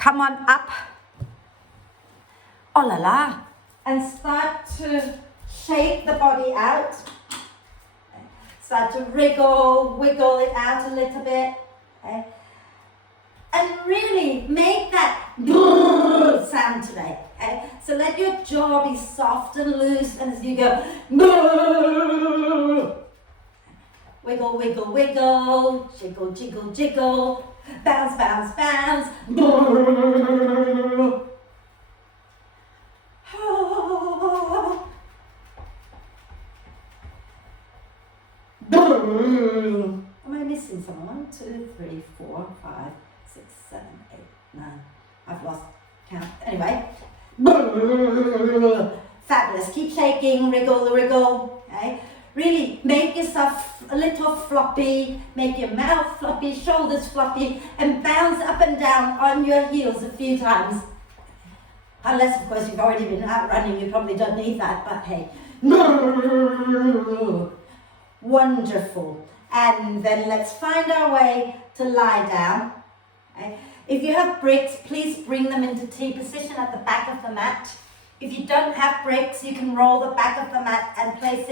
Come on up. Oh la la. And start to shake the body out. Start to wiggle it out a little bit. Okay? And really make that sound today. Okay? So let your jaw be soft and loose, and as you go, wiggle, wiggle, wiggle, jiggle, jiggle, jiggle, bounce, bounce, bounce. Am I missing someone? 1, 2, 3, 4, 5, 6, 7, 8, 9. I've lost count. Anyway. Fabulous. Keep shaking, wriggle, wriggle. Okay? Really make yourself a little floppy, make your mouth floppy, shoulders floppy, and bounce up and down on your heels a few times. Unless, of course, you've already been out running, you probably don't need that, but hey. Wonderful. And then let's find our way to lie down. Okay. If you have bricks, please bring them into T position at the back of the mat. If you don't have bricks, you can roll the back of the mat and place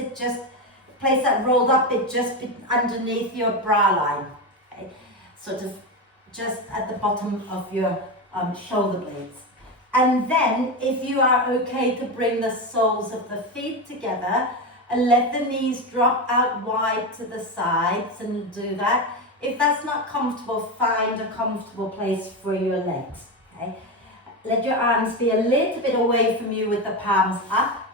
that rolled up bit just underneath your bra line. Okay. Sort of just at the bottom of your shoulder blades. And then, if you are okay to bring the soles of the feet together and let the knees drop out wide to the sides and do that. If that's not comfortable, find a comfortable place for your legs. Okay? Let your arms be a little bit away from you with the palms up.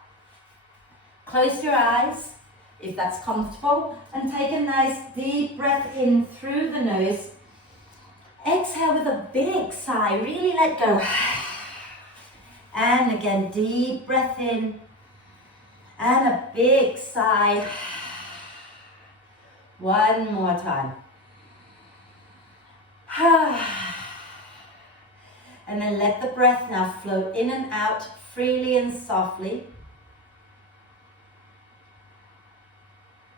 Close your eyes, if that's comfortable, and take a nice deep breath in through the nose. Exhale with a big sigh, really let go. And again, deep breath in. And a big sigh. One more time. And then let the breath now flow in and out freely and softly.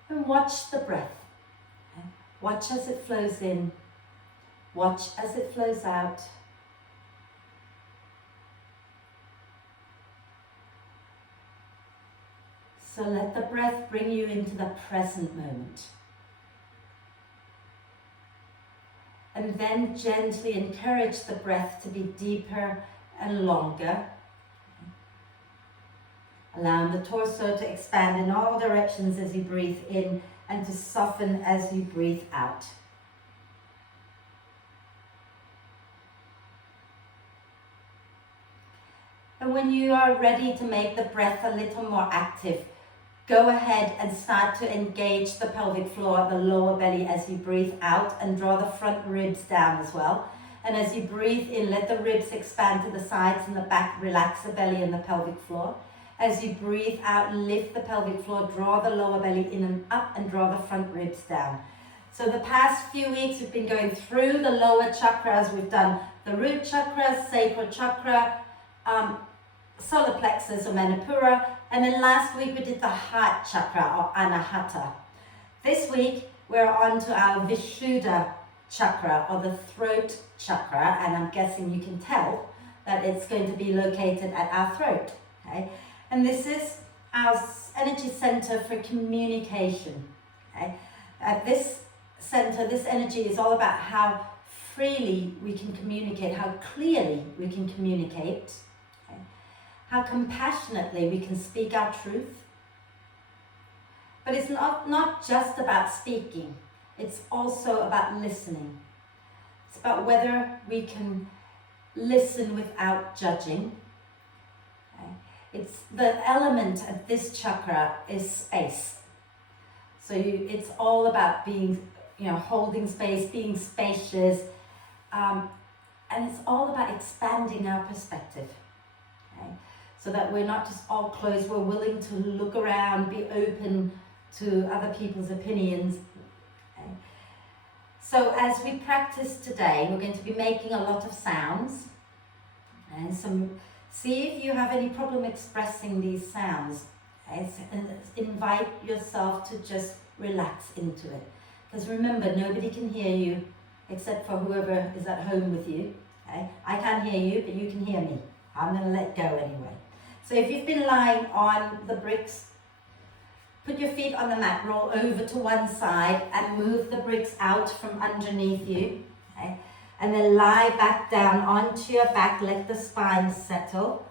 And watch the breath. Watch as it flows in. Watch as it flows out. So let the breath bring you into the present moment. And then gently encourage the breath to be deeper and longer. Allowing the torso to expand in all directions as you breathe in and to soften as you breathe out. And when you are ready to make the breath a little more active, go ahead and start to engage the pelvic floor, the lower belly as you breathe out, and draw the front ribs down as well. And as you breathe in, let the ribs expand to the sides and the back, relax the belly and the pelvic floor. As you breathe out, lift the pelvic floor, draw the lower belly in and up, and draw the front ribs down. So the past few weeks we've been going through the lower chakras. We've done the root chakra, sacral chakra, solar plexus or manipura, and then last week we did the heart chakra or anahata. This week we're on to our VIshudda Chakra or the throat chakra, and I'm guessing you can tell that it's going to be located at our throat. Okay? And this is our energy center for communication. Okay? At this center, this energy is all about how freely we can communicate, how clearly we can communicate, how compassionately we can speak our truth. But it's not just about speaking, it's also about listening. It's about whether we can listen without judging. Okay? It's the element of this chakra is space. So it's all about being, holding space, being spacious, and it's all about expanding our perspective. Okay? So that we're not just all closed, we're willing to look around, be open to other people's opinions. Okay. So as we practice today, we're going to be making a lot of sounds. And see if you have any problem expressing these sounds. Okay. And invite yourself to just relax into it. Because remember, nobody can hear you except for whoever is at home with you. Okay? I can't hear you, but you can hear me. I'm going to let go anyway. So if you've been lying on the bricks, put your feet on the mat, roll over to one side and move the bricks out from underneath you. Okay? And then lie back down onto your back, let the spine settle.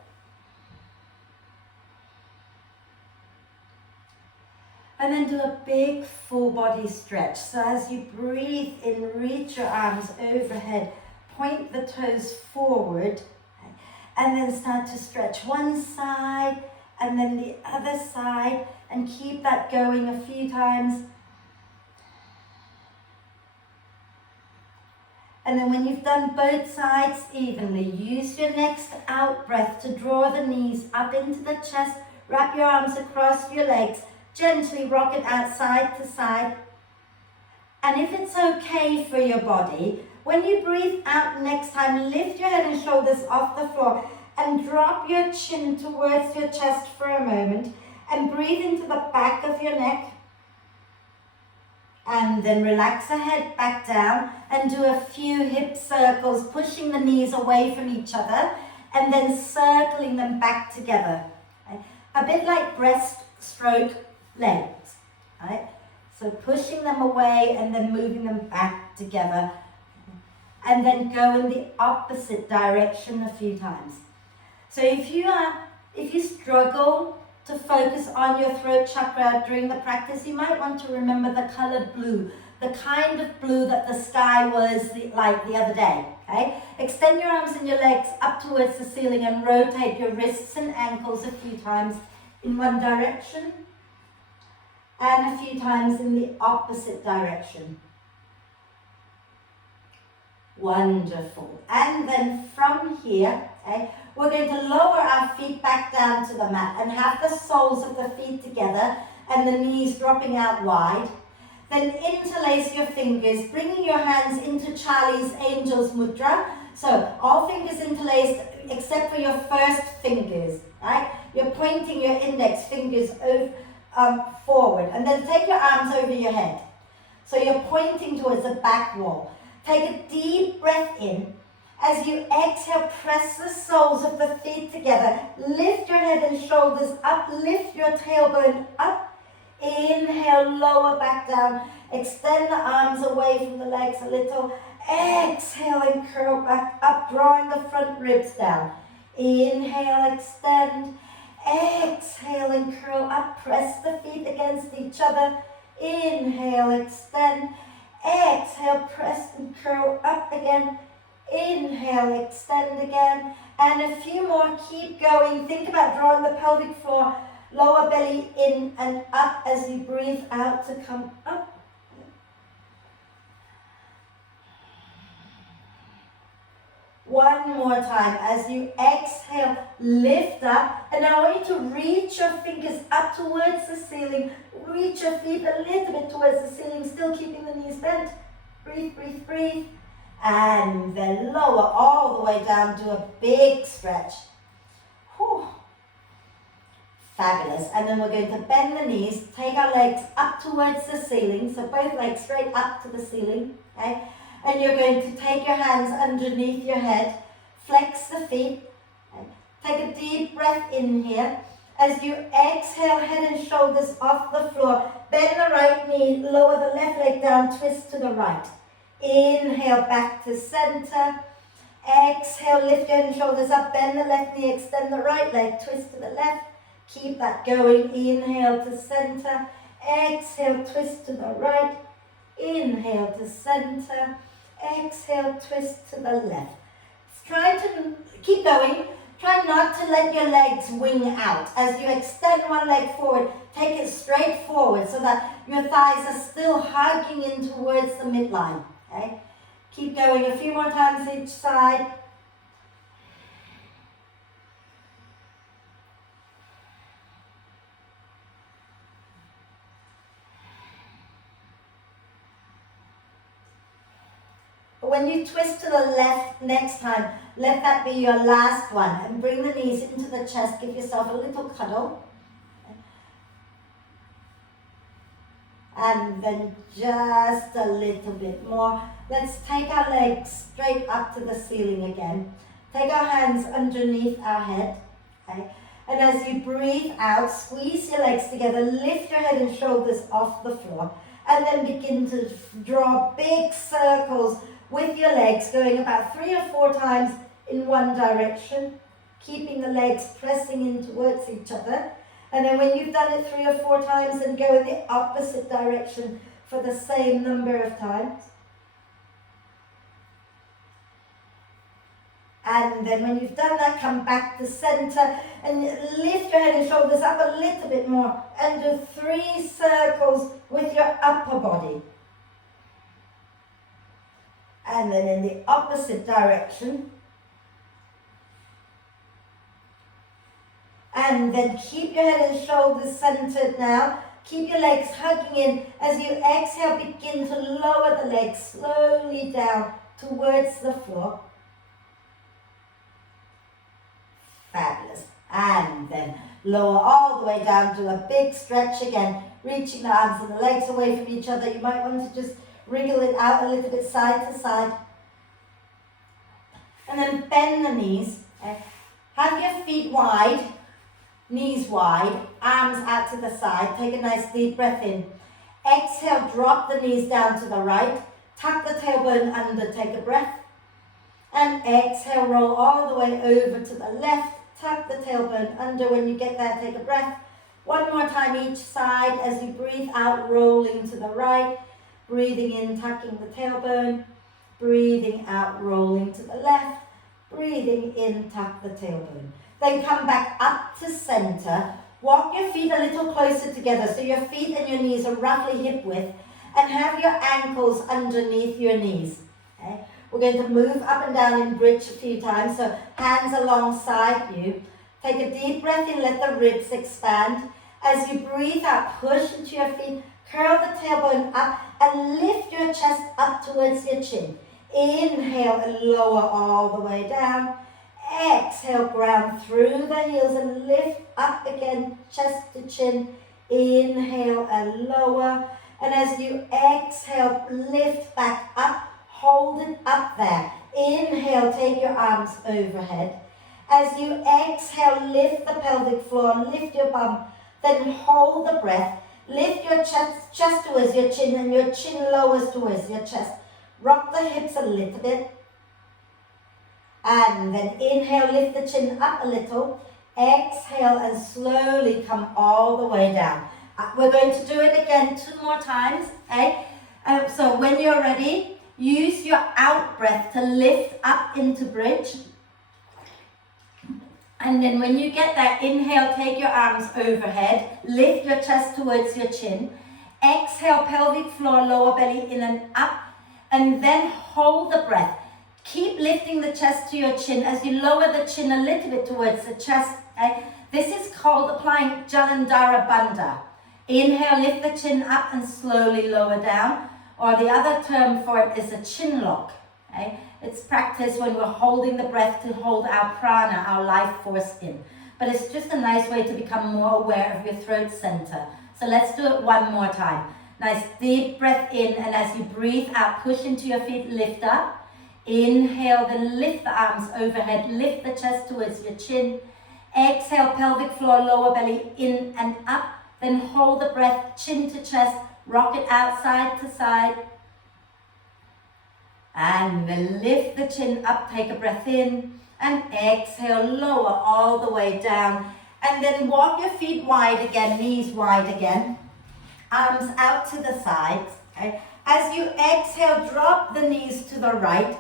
And then do a big full body stretch. So as you breathe in, reach your arms overhead, point the toes forward, okay? And then start to stretch one side and then the other side, and keep that going a few times. And then when you've done both sides evenly, use your next out breath to draw the knees up into the chest, wrap your arms across your legs, gently rock it out side to side. And if it's okay for your body, when you breathe out next time, lift your head and shoulders off the floor and drop your chin towards your chest for a moment and breathe into the back of your neck. And then relax the head back down and do a few hip circles, pushing the knees away from each other and then circling them back together. Okay? A bit like breaststroke legs. Right? So pushing them away and then moving them back together. And then go in the opposite direction a few times. So if you struggle to focus on your throat chakra during the practice, you might want to remember the color blue, the kind of blue that the sky was like the other day. Okay? Extend your arms and your legs up towards the ceiling and rotate your wrists and ankles a few times in one direction and a few times in the opposite direction. Wonderful. And then from here, okay, we're going to lower our feet back down to the mat and have the soles of the feet together and the knees dropping out wide. Then interlace your fingers, bringing your hands into Charlie's Angel's Mudra. So all fingers interlaced except for your first fingers, right? You're pointing your index fingers forward, and then take your arms over your head. So you're pointing towards the back wall. Take a deep breath in. As you exhale, press the soles of the feet together. Lift your head and shoulders up. Lift your tailbone up. Inhale, lower back down. Extend the arms away from the legs a little. Exhale and curl back up, drawing the front ribs down. Inhale, extend. Exhale and curl up. Press the feet against each other. Inhale, extend. Exhale, press and curl up again. Inhale, extend again. And a few more, keep going. Think about drawing the pelvic floor, lower belly in and up as you breathe out to come up. One more time. As you exhale, lift up. And now I want you to reach your fingers up towards the ceiling. Reach your feet a little bit towards the ceiling, still keeping the knees bent. Breathe, breathe, breathe. And then lower all the way down. Do a big stretch. Whew. Fabulous. And then we're going to bend the knees, take our legs up towards the ceiling. So both legs straight up to the ceiling. Okay? And you're going to take your hands underneath your head, flex the feet, take a deep breath in here. As you exhale, head and shoulders off the floor, bend the right knee, lower the left leg down, twist to the right. Inhale, back to center. Exhale, lift your head and shoulders up, bend the left knee, extend the right leg, twist to the left. Keep that going. Inhale to center. Exhale, twist to the right. Inhale to center. Exhale, twist to the left. Try to keep going. Try not to let your legs wing out. As you extend one leg forward, take it straight forward so that your thighs are still hugging in towards the midline. Okay? Keep going a few more times each side. When you twist to the left next time, let that be your last one. And bring the knees into the chest. Give yourself a little cuddle. And then just a little bit more. Let's take our legs straight up to the ceiling again. Take our hands underneath our head. Okay? And as you breathe out, squeeze your legs together, lift your head and shoulders off the floor. And then begin to draw big circles with your legs, going about 3 or 4 times in one direction, keeping the legs pressing in towards each other. And then when you've done it 3 or 4 times, then go in the opposite direction for the same number of times. And then when you've done that, come back to center and lift your head and shoulders up a little bit more and do 3 circles with your upper body. And then in the opposite direction. And then keep your head and shoulders centered now. Keep your legs hugging in. As you exhale, begin to lower the legs slowly down towards the floor. Fabulous. And then lower all the way down to a big stretch again, reaching the arms and the legs away from each other. You might want to just wriggle it out a little bit side to side. And then bend the knees. Have your feet wide, knees wide, arms out to the side. Take a nice deep breath in. Exhale, drop the knees down to the right. Tuck the tailbone under, take a breath. And exhale, roll all the way over to the left. Tuck the tailbone under. When you get there, take a breath. One more time each side as you breathe out, rolling to the right. Breathing in, tucking the tailbone. Breathing out, rolling to the left. Breathing in, tuck the tailbone. Then come back up to center. Walk your feet a little closer together so your feet and your knees are roughly hip width. And have your ankles underneath your knees. Okay? We're going to move up and down in bridge a few times, so hands alongside you. Take a deep breath in, let the ribs expand. As you breathe out, push into your feet, curl the tailbone up, and lift your chest up towards your chin. Inhale and lower all the way down. Exhale, ground through the heels and lift up again, chest to chin. Inhale and lower. And as you exhale, lift back up. Hold it up there. Inhale, take your arms overhead. As you exhale, lift the pelvic floor, lift your bum, then hold the breath. Lift your chest towards your chin and your chin lowers towards your chest. Rock the hips a little bit. And then inhale, lift the chin up a little. Exhale and slowly come all the way down. We're going to do it again 2 more times. Okay? So when you're ready, use your out breath to lift up into bridge. And then when you get there, inhale, take your arms overhead. Lift your chest towards your chin. Exhale, pelvic floor, lower belly in and up. And then hold the breath. Keep lifting the chest to your chin as you lower the chin a little bit towards the chest. Okay? This is called applying Jalandhara Bandha. Inhale, lift the chin up and slowly lower down. Or the other term for it is a chin lock. Okay? It's practice when we're holding the breath to hold our prana, our life force in. But it's just a nice way to become more aware of your throat center. So let's do it 1 more time. Nice deep breath in, and as you breathe out, push into your feet, lift up. Inhale, then lift the arms overhead, lift the chest towards your chin. Exhale, pelvic floor, lower belly in and up. Then hold the breath, chin to chest. Rock it out side to side. And then lift the chin up, take a breath in. And exhale, lower all the way down. And then walk your feet wide again, knees wide again. Arms out to the sides. Okay? As you exhale, drop the knees to the right.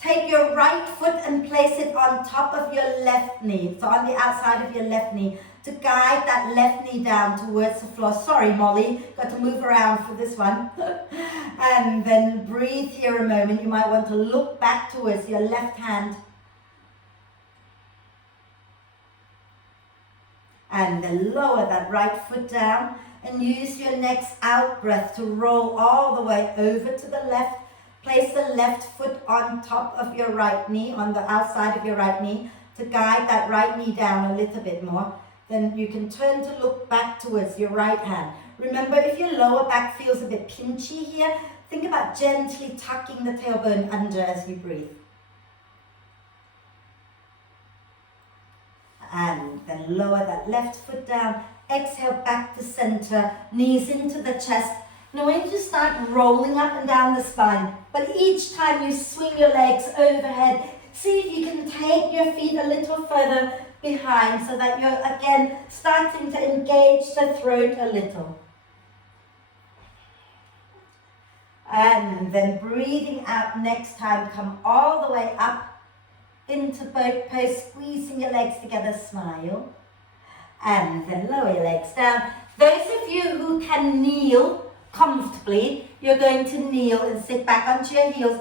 Take your right foot and place it on top of your left knee. So on the outside of your left knee, to guide that left knee down towards the floor. Sorry, Molly, got to move around for this one. And then breathe here a moment. You might want to look back towards your left hand. And then lower that right foot down and use your next out breath to roll all the way over to the left. Place the left foot on top of your right knee, on the outside of your right knee, to guide that right knee down a little bit more. Then you can turn to look back towards your right hand. remember if your lower back feels a bit pinchy here, think about gently tucking the tailbone under as you breathe. And then lower that left foot down. Exhale back to center, knees into the chest. Now I want you to start rolling up and down the spine. But each time you swing your legs overhead, see if you can take your feet a little further behind so that you're again starting to engage the throat a little. And then breathing out next time, come all the way up into boat pose, squeezing your legs together, smile. And then lower your legs down. Those of you who can kneel comfortably, you're going to kneel and sit back onto your heels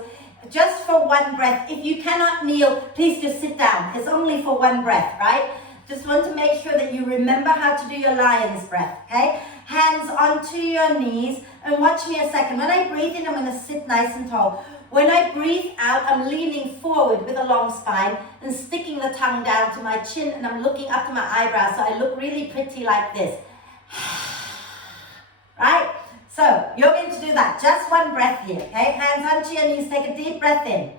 just for one breath. If you cannot kneel, please just sit down. It's only for one breath, right? Just want to make sure that you remember how to do your lion's breath, okay? Hands onto your knees, and watch me a second. When I breathe in, I'm going to sit nice and tall. When I breathe out, I'm leaning forward with a long spine and sticking the tongue down to my chin, and I'm looking up to my eyebrows, so I look really pretty like this. Right? So, you're going to do that. Just one breath here, okay? Hands onto your knees, take a deep breath in.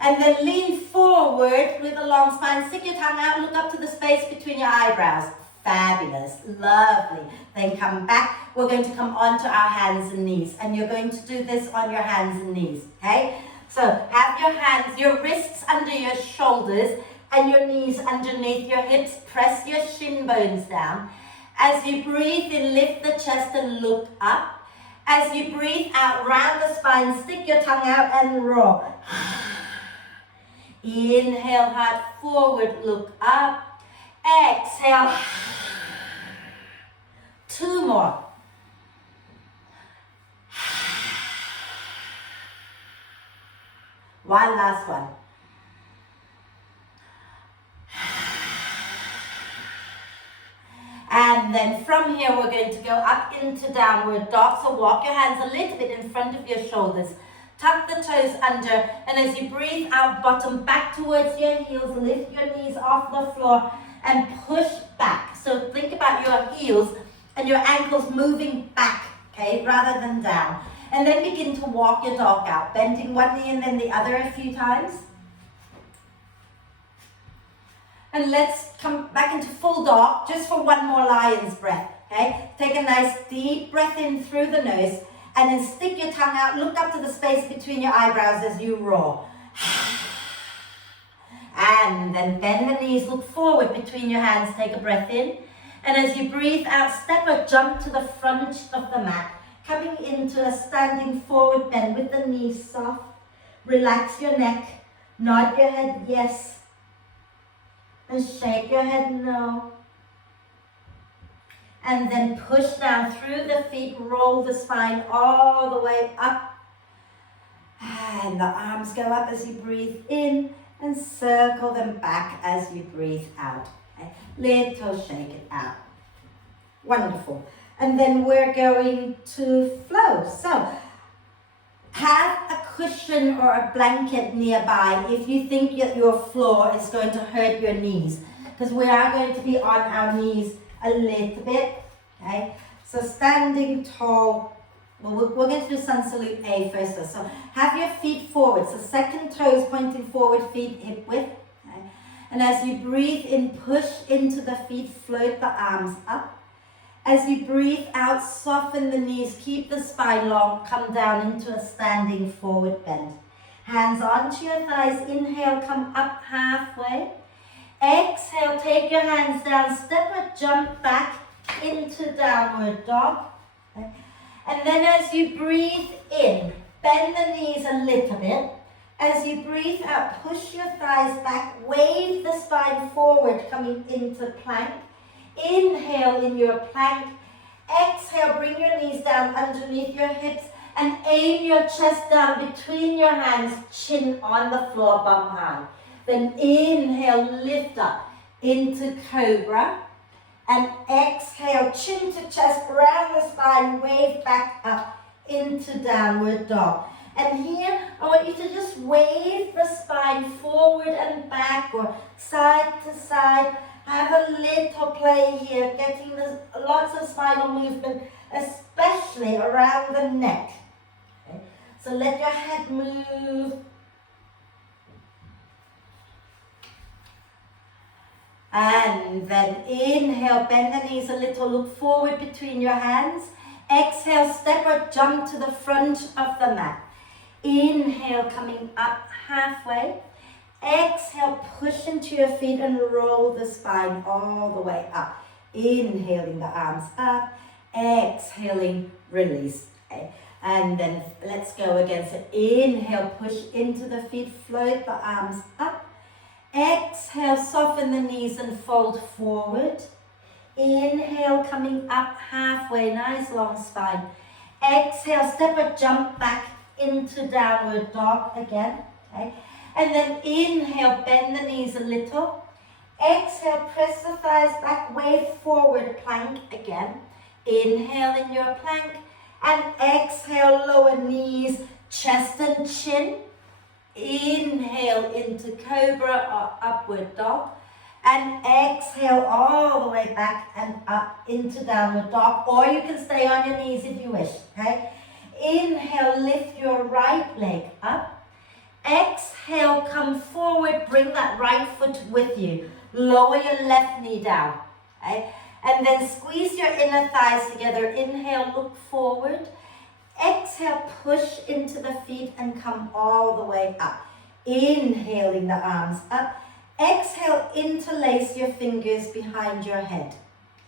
And then lean forward with a long spine, stick your tongue out, look up to the space between your eyebrows. Fabulous, lovely. Then come back. We're going to come onto our hands and knees, and you're going to do this on your hands and knees, okay? So have your hands, your wrists under your shoulders and your knees underneath your hips. Press your shin bones down. As you breathe in, lift the chest and look up. As you breathe out, round the spine, stick your tongue out and roll. Inhale, heart forward, look up. Exhale. 2 more. One last one. And then from here, we're going to go up into downward dog. So walk your hands a little bit in front of your shoulders. Tuck the toes under. And as you breathe out, bottom back towards your heels. Lift your knees off the floor and push back. So think about your heels and your ankles moving back, okay, rather than down. And then begin to walk your dog out, bending one knee and then the other a few times. And let's come back into full dog just for one more lion's breath, okay? Take a nice deep breath in through the nose and then stick your tongue out, look up to the space between your eyebrows as you roar. And then bend the knees, look forward between your hands, take a breath in. And as you breathe out, step or jump to the front of the mat, coming into a standing forward bend with the knees soft. Relax your neck, nod your head yes, and shake your head no. And then push down through the feet, roll the spine all the way up. And the arms go up as you breathe in and circle them back as you breathe out. Okay. Little shake it out. Wonderful. And then we're going to flow. So have a cushion or a blanket nearby if you think that your floor is going to hurt your knees, because we are going to be on our knees a little bit. Okay. So standing tall. Well, we're going to do sun salute A first. So have your feet forward. So second toes pointing forward, feet hip width. Okay. And as you breathe in, push into the feet, float the arms up. As you breathe out, soften the knees, keep the spine long, come down into a standing forward bend. Hands onto your thighs, inhale, come up halfway. Exhale, take your hands down, step or jump back into downward dog. Okay. And then as you breathe in, bend the knees a little bit. As you breathe out, push your thighs back, wave the spine forward, coming into plank. Inhale in your plank. Exhale, bring your knees down underneath your hips and aim your chest down between your hands, chin on the floor, bum high. Then inhale, lift up into cobra. And exhale, chin to chest, round the spine, wave back up into downward dog. And here, I want you to just wave the spine forward and back or side to side. Have a little play here, getting lots of spinal movement, especially around the neck. Okay? So let your head move. And then inhale, bend the knees a little, look forward between your hands. Exhale, step or jump to the front of the mat. Inhale, coming up halfway. Exhale, push into your feet and roll the spine all the way up. Inhaling the arms up. Exhaling, release. Okay. And then let's go again. So inhale, push into the feet, float the arms up. Exhale, soften the knees and fold forward. Inhale, coming up halfway, nice long spine. Exhale, step or jump back into downward dog again. Okay. And then inhale, bend the knees a little. Exhale, press the thighs back, wave forward, plank again. Inhale in your plank. And exhale, lower knees, chest and chin. Inhale into cobra or upward dog. And exhale all the way back and up into downward dog. Or you can stay on your knees if you wish. Okay? Inhale, lift your right leg up. Exhale, come forward, bring that right foot with you. Lower your left knee down. Okay? And then squeeze your inner thighs together. Inhale, look forward. Exhale, push into the feet and come all the way up. Inhaling the arms up. Exhale, interlace your fingers behind your head.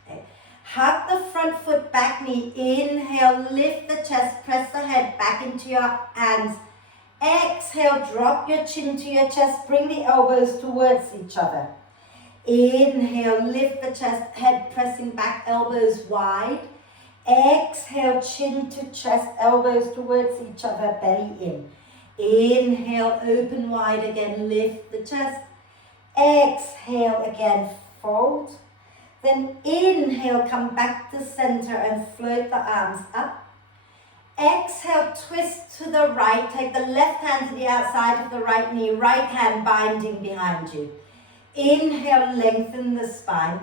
Okay. Hug the front foot, back knee. Inhale, lift the chest, press the head back into your hands. Exhale, drop your chin to your chest, bring the elbows towards each other. Inhale, lift the chest, head pressing back, elbows wide. Exhale, chin to chest, elbows towards each other, belly in. Inhale, open wide again, lift the chest. Exhale again, fold. Then inhale, come back to center and float the arms up. Exhale, twist to the right. Take the left hand to the outside of the right knee, right hand binding behind you. Inhale, lengthen the spine.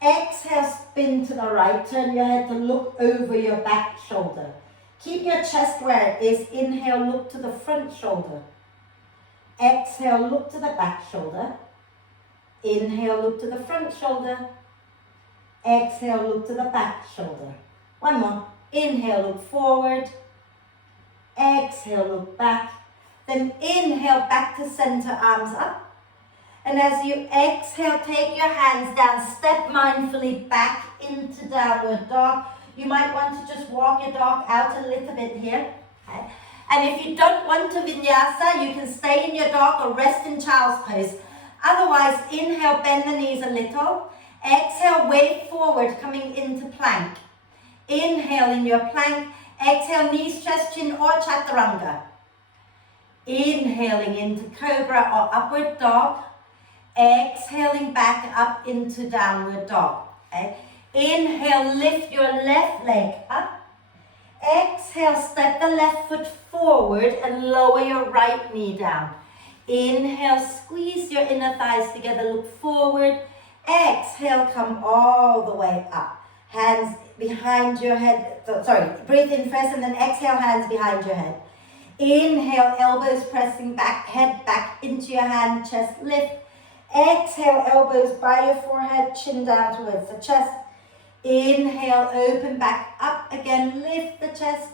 Exhale, spin to the right. Turn your head to look over your back shoulder. Keep your chest where it is. Inhale, look to the front shoulder. Exhale, look to the back shoulder. Inhale, look to the front shoulder. Exhale, look to the back shoulder. One more. Inhale, look forward. Exhale, look back. Then inhale, back to center, arms up. And as you exhale, take your hands down. Step mindfully back into downward dog. You might want to just walk your dog out a little bit here. Okay. And if you don't want to vinyasa, you can stay in your dog or rest in child's pose. Otherwise, inhale, bend the knees a little. Exhale, wave forward, coming into plank. Inhale in your plank. Exhale, knees, chest, chin, or chaturanga. Inhaling into cobra or upward dog. Exhaling back up into downward dog. Okay. Inhale, lift your left leg up. Exhale, step the left foot forward and lower your right knee down. Inhale, squeeze your inner thighs together, look forward. Exhale, come all the way up. Hands behind your head, breathe in first and then exhale, hands behind your head. Inhale, elbows pressing back, head back into your hand, chest lift. Exhale, elbows by your forehead, chin down towards the chest. Inhale, open back up again, lift the chest.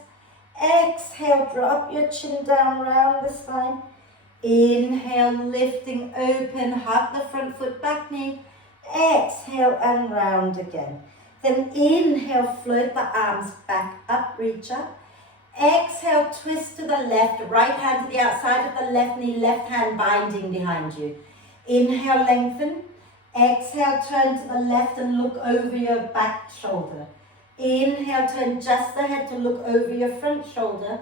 Exhale, drop your chin down, round the spine. Inhale, lifting, open, hug the front foot, back knee. Exhale and round again. Then inhale, float the arms back up, reach up. Exhale, twist to the left, right hand to the outside of the left knee, left hand binding behind you. Inhale, lengthen. Exhale, turn to the left and look over your back shoulder. Inhale, turn just the head to look over your front shoulder.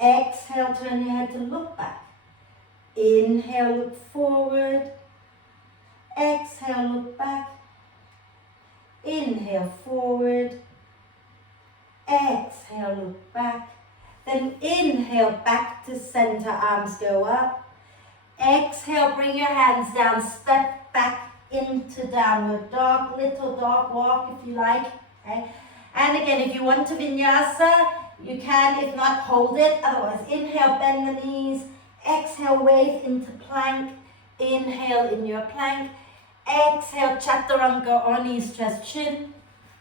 Exhale, turn your head to look back. Inhale, look forward. Exhale, look back. Inhale, forward. Exhale, look back. Then inhale, back to center, arms go up. Exhale, bring your hands down, step back into downward dog, little dog walk if you like. Okay? And again, if you want to vinyasa, you can, if not, hold it. Otherwise, inhale, bend the knees. Exhale, wave into plank. Inhale in your plank. Exhale, chaturanga or knees, chest, chin.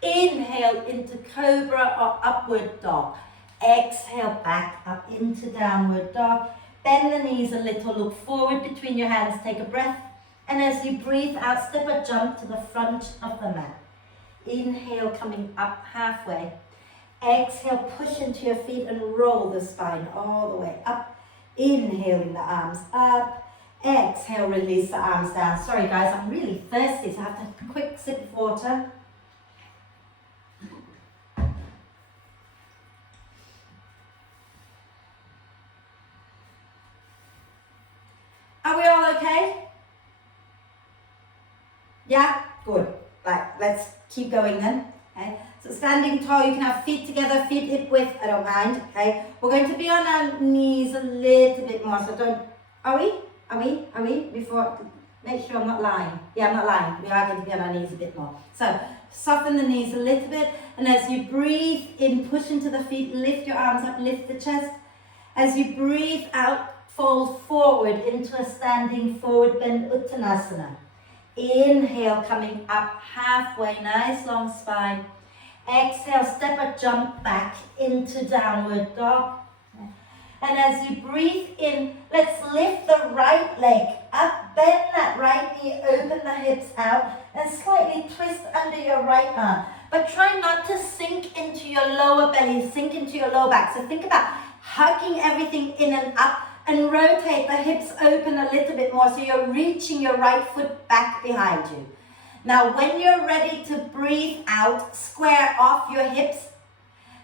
Inhale into cobra or upward dog. Exhale, back up into downward dog. Bend the knees a little, look forward between your hands, take a breath. And as you breathe out, step or jump to the front of the mat. Inhale, coming up halfway. Exhale, push into your feet and roll the spine all the way up. Inhaling the arms up. Exhale, release the arms down. Sorry guys, I'm really thirsty, so I have to have a quick sip of water. Are we all okay? Yeah? Good. Right, let's keep going then. Okay. So standing tall, you can have feet together, feet hip width, I don't mind. Okay. We're going to be on our knees a little bit more, so don't, are we? Before, make sure I'm not lying. Yeah, I'm not lying. We are going to be on our knees a bit more. So soften the knees a little bit, and as you breathe in, push into the feet, lift your arms up, lift the chest. As you breathe out, fold forward into a standing forward bend Uttanasana. Inhale, coming up halfway, nice long spine. Exhale, step or jump back into downward dog. And as you breathe in, let's lift the right leg up, bend that right knee, open the hips out, and slightly twist under your right arm. But try not to sink into your lower belly, sink into your lower back. So think about hugging everything in and up, and rotate the hips open a little bit more so you're reaching your right foot back behind you. Now when you're ready to breathe out, square off your hips.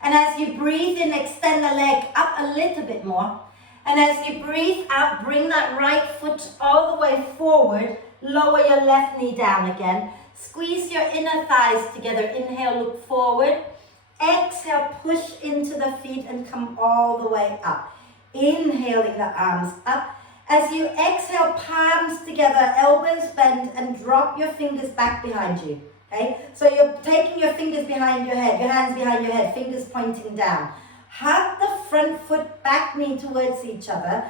And as you breathe in, extend the leg up a little bit more. And as you breathe out, bring that right foot all the way forward. Lower your left knee down again. Squeeze your inner thighs together. Inhale, look forward. Exhale, push into the feet and come all the way up. Inhaling the arms up. As you exhale, palms together, elbows bend, and drop your fingers back behind you. Okay? So you're taking your fingers behind your head, your hands behind your head, fingers pointing down. Hug the front foot, back knee towards each other.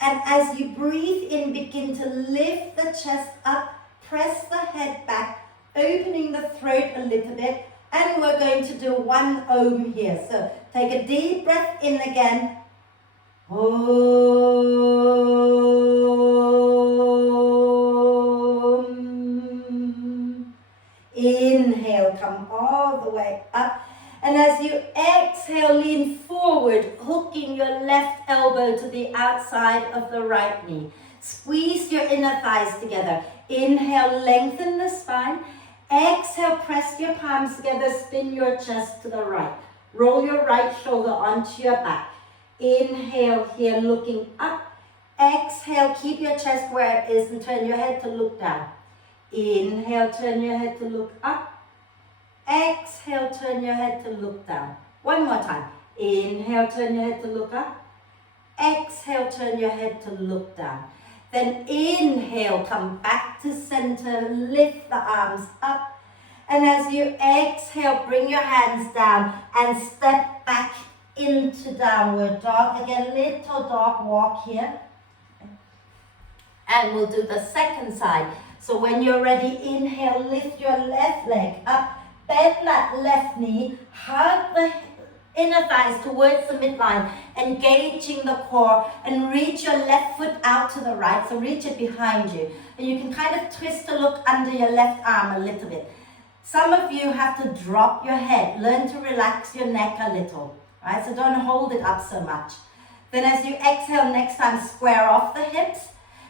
And as you breathe in, begin to lift the chest up, press the head back, opening the throat a little bit. And we're going to do one Om here. So take a deep breath in again. Om. Inhale, come all the way up. And as you exhale, lean forward, hooking your left elbow to the outside of the right knee. Squeeze your inner thighs together. Inhale, lengthen the spine. Exhale, press your palms together, spin your chest to the right. Roll your right shoulder onto your back. Inhale here, looking up. Exhale, keep your chest where it is and turn your head to look down. Inhale, turn your head to look up. Exhale, turn your head to look down. One more time. Inhale, turn your head to look up. Exhale, turn your head to look down. Then inhale, come back to center, lift the arms up. And as you exhale, bring your hands down and step back into downward dog. Again, little dog walk here. And we'll do the second side. So when you're ready, inhale, lift your left leg up, bend that left knee, hug the inner thighs towards the midline, engaging the core, and reach your left foot out to the right. So reach it behind you. And you can kind of twist to look under your left arm a little bit. Some of you have to drop your head. Learn to relax your neck a little. Right? So don't hold it up so much. Then as you exhale, next time square off the hips.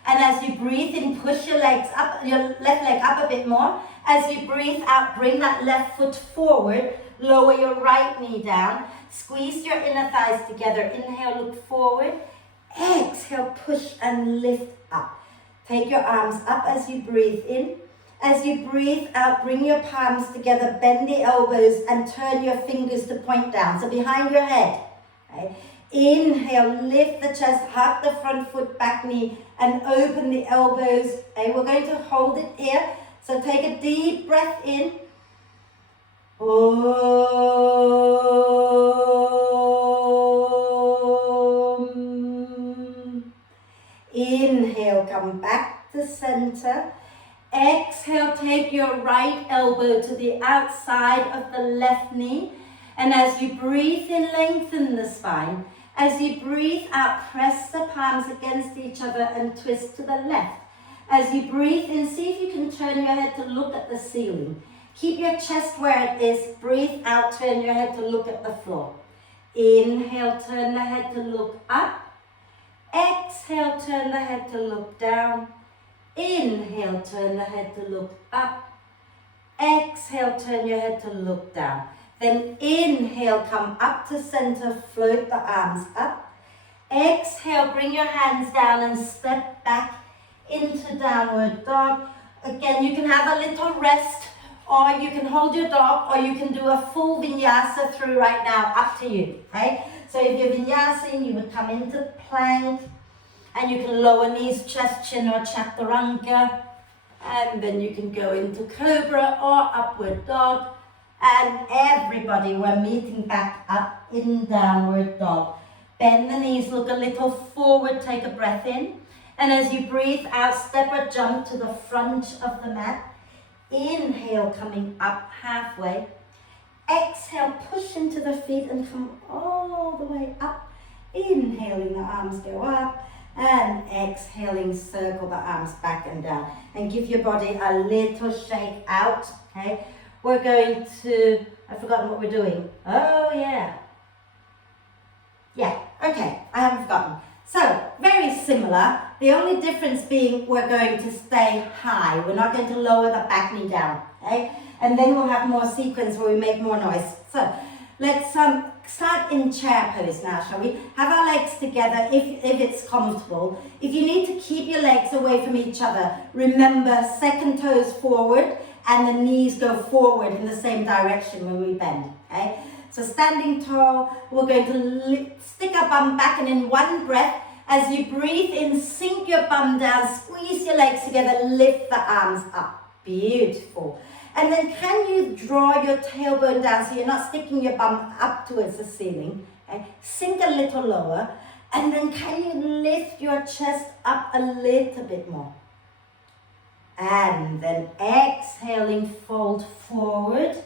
And as you breathe in, push your legs up, your left leg up a bit more. As you breathe out, bring that left foot forward. Lower your right knee down. Squeeze your inner thighs together. Inhale, look forward. Exhale, push and lift up. Take your arms up as you breathe in. As you breathe out, bring your palms together, bend the elbows and turn your fingers to point down. So behind your head. Right? Inhale, lift the chest, hug the front foot, back knee, and open the elbows. Okay, we're going to hold it here. So take a deep breath in. Om. Inhale, come back to center. Exhale, take your right elbow to the outside of the left knee. And as you breathe in, lengthen the spine. As you breathe out, press the palms against each other and twist to the left. As you breathe in, see if you can turn your head to look at the ceiling. Keep your chest where it is. Breathe out, turn your head to look at the floor. Inhale, turn the head to look up. Exhale, turn the head to look down. Inhale, turn the head to look up. Exhale, turn your head to look down. Then inhale, come up to center, float the arms up. Exhale, bring your hands down and step back into downward dog. Again, you can have a little rest, or you can hold your dog, or you can do a full vinyasa through right now, up to you, okay? So if you're vinyasing, you would come into plank, and you can lower knees, chest, chin, or chaturanga. And then you can go into cobra or upward dog. And everybody, we're meeting back up in downward dog. Bend the knees, look a little forward, take a breath in. And as you breathe out, step or jump to the front of the mat. Inhale, coming up halfway. Exhale, push into the feet and come all the way up. Inhaling, the arms go up. And exhaling, circle the arms back and down. And give your body a little shake out, okay? We're going to, I've forgotten what we're doing. Oh, yeah. Yeah, okay, I haven't forgotten. So, very similar. The only difference being we're going to stay high. We're not going to lower the back knee down, okay? And then we'll have more sequence where we make more noise. So, let's start in chair pose now, shall we? Have our legs together if it's comfortable. If you need to keep your legs away from each other, remember second toes forward and the knees go forward in the same direction when we bend, okay? So standing tall, we're going to stick our bum back, and in one breath, as you breathe in, sink your bum down, squeeze your legs together, lift the arms up. Beautiful. And then can you draw your tailbone down so you're not sticking your bum up towards the ceiling? Okay? Sink a little lower. And then can you lift your chest up a little bit more? And then exhaling, fold forward.